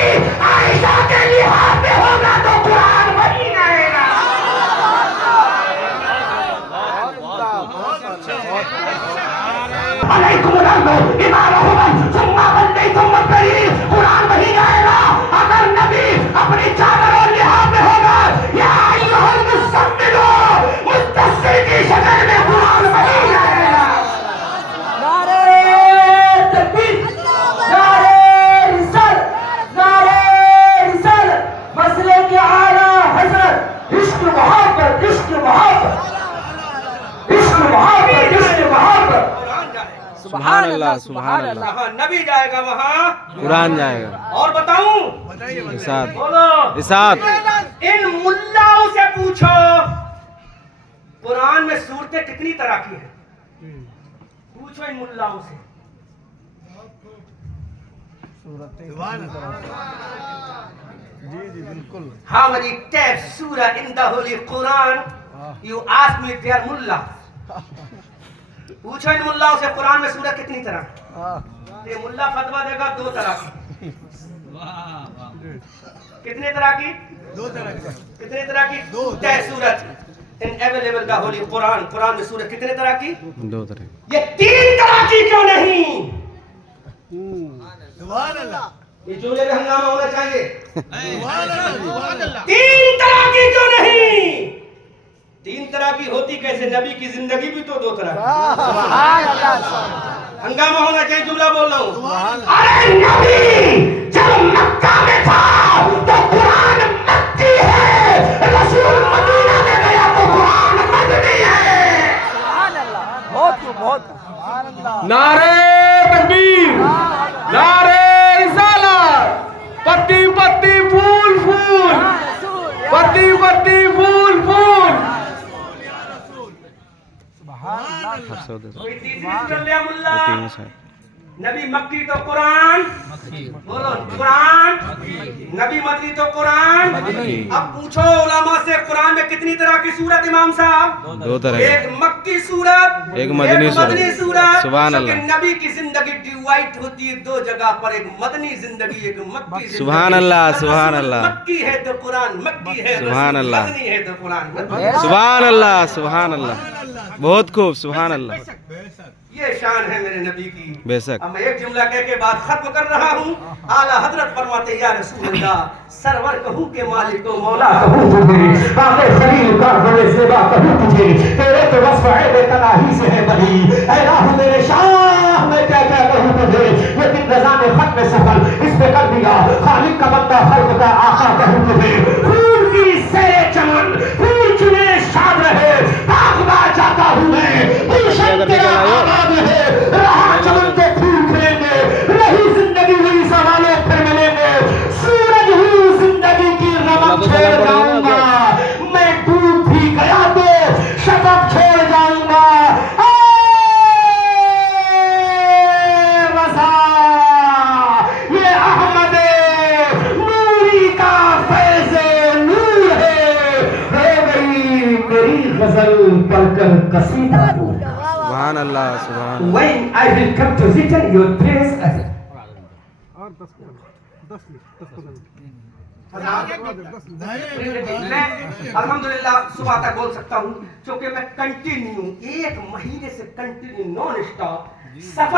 आयशा के लिहाज में होगा तो कुरान वही जाएगा। कुरान वही जाएगा। अगर नबी अपनी चादर और लिहाज में होगा, या अय्युहल मुज़म्मिल मुद्दस्सिर की शक्ल में कुरान वही जाएगा। नारे तकबीर, नारे रिसालत, नारे रिसालत, मसले के आला हज़रत, इश्क मोहब्बत, इश्क मोहब्बत, इश्क मोहब्बत, इश्क मोहब्बत। सुभान अल्लाह, सुभान अल्लाह। जहाँ नबी जाएगा वहाँ कुरान जाएगा। और बताऊं, इरशाद, बोलो, इरशाद। इन मुल्लाओं से पूछो कुरान में सूरतें कितनी तरह की हैं, पूछो इन मुल्लाओं से। जी जी बिल्कुल। How many times surah in the Holy Quran? You ask me their mullah. पूछो इन मुल्लाओं से कुरान में सूरह कितनी तरह। ये मुल्ला फतवा देगा 2 तरह की, कितने तरह की? कितने तरह की? तय सूरत इन अवेलेबल का होली कुरान, कुरान में सूरत कितने तरह की? 2 तरह। ये 3 तरह की क्यों नहीं? ये जुमले में हंगामा होना चाहिए। 3 तरह की क्यों नहीं? 3 तरह की होती कैसे? नबी की जिंदगी भी तो 2 तरह की। हंगामा होना चाहिए, जुमला बोल रहा हूँ। अरे नबी जब मक्का में था तो कुरान मक्की है, रसूल मदीना में गया तो कुरान मदनी है। नारे तकबीर, नारे रिसालत, पत्ती पत्ती फूल फूल, पत्ती पत्ती फूल फूल। कोई तीसरी सूरत ले आ मुल्ला। नबी मक्की तो कुरान, बोलो कुरान। नबी मदनी तो कुरान। अब पूछो उलमा से, कुरान में कितनी तरह की सूरत इमाम साहब? 2 तरह। एक मक्की सूरत, एक मदनी सूरत। सुभान अल्लाह। नबी की जिंदगी डिवाइड होती है 2 जगह पर, एक मदनी जिंदगी, एक मक्की जिंदगी। सुभान अल्लाह, सुभान अल्लाह। मक्की है तो कुरान मक्की है, सुभान अल्लाह। मदनी है तो कुरान। सुभान अल्लाह, सुभान अल्लाह। बहुत खूब, सुभान अल्लाह। ये शान है मेरे नबी की। बेशक। अब मैं एक जुमला कह के बाद खत्म कर रहा हूँ। आला हजरत फरमाते या रसूल अल्लाह, सरवर कहूँ के मालिक को मौला कहूँ तुझे, बाक़े खलील का बड़े सेवा कहूँ तुझे, तेरे तो वस्फ़ है बेतनाही से है बनी। ऐ राह मेरे शाह मैं क्या क्या कहूँ तुझे, लेकिन रज़ा ने खत्म सफर इस पे कर दिया। खालिक का बंदा खल्क़ का आका कहूँ तुझे। फूल की सैरे चमन फूल चुने शाद रहे, बाग़बान जाता हूँ मैं, गुलशन तेरा आबाद है। रहा चमन के फूल खिलेंगे, रही जिंदगी हुई सवालों फिर मिलेंगे। सूरज हूँ जिंदगी की रमक छेड़ जाऊंगा, मैं डूब भी गया तो शफक छोड़ जाऊंगा। रज़ा ये अहमद नूरी का फैज़े नूर है। हो गई मेरी गजल पढ़कर कसीदा पूरा। सुभान अल्लाह, सुभान। When I will come to visit your place, मैं अल्हम्दुलिल्लाह सुबह तक बोल सकता हूँ, क्योंकि मैं कंटिन्यू 1 महीने से कंटिन्यू नॉन स्टॉप सफर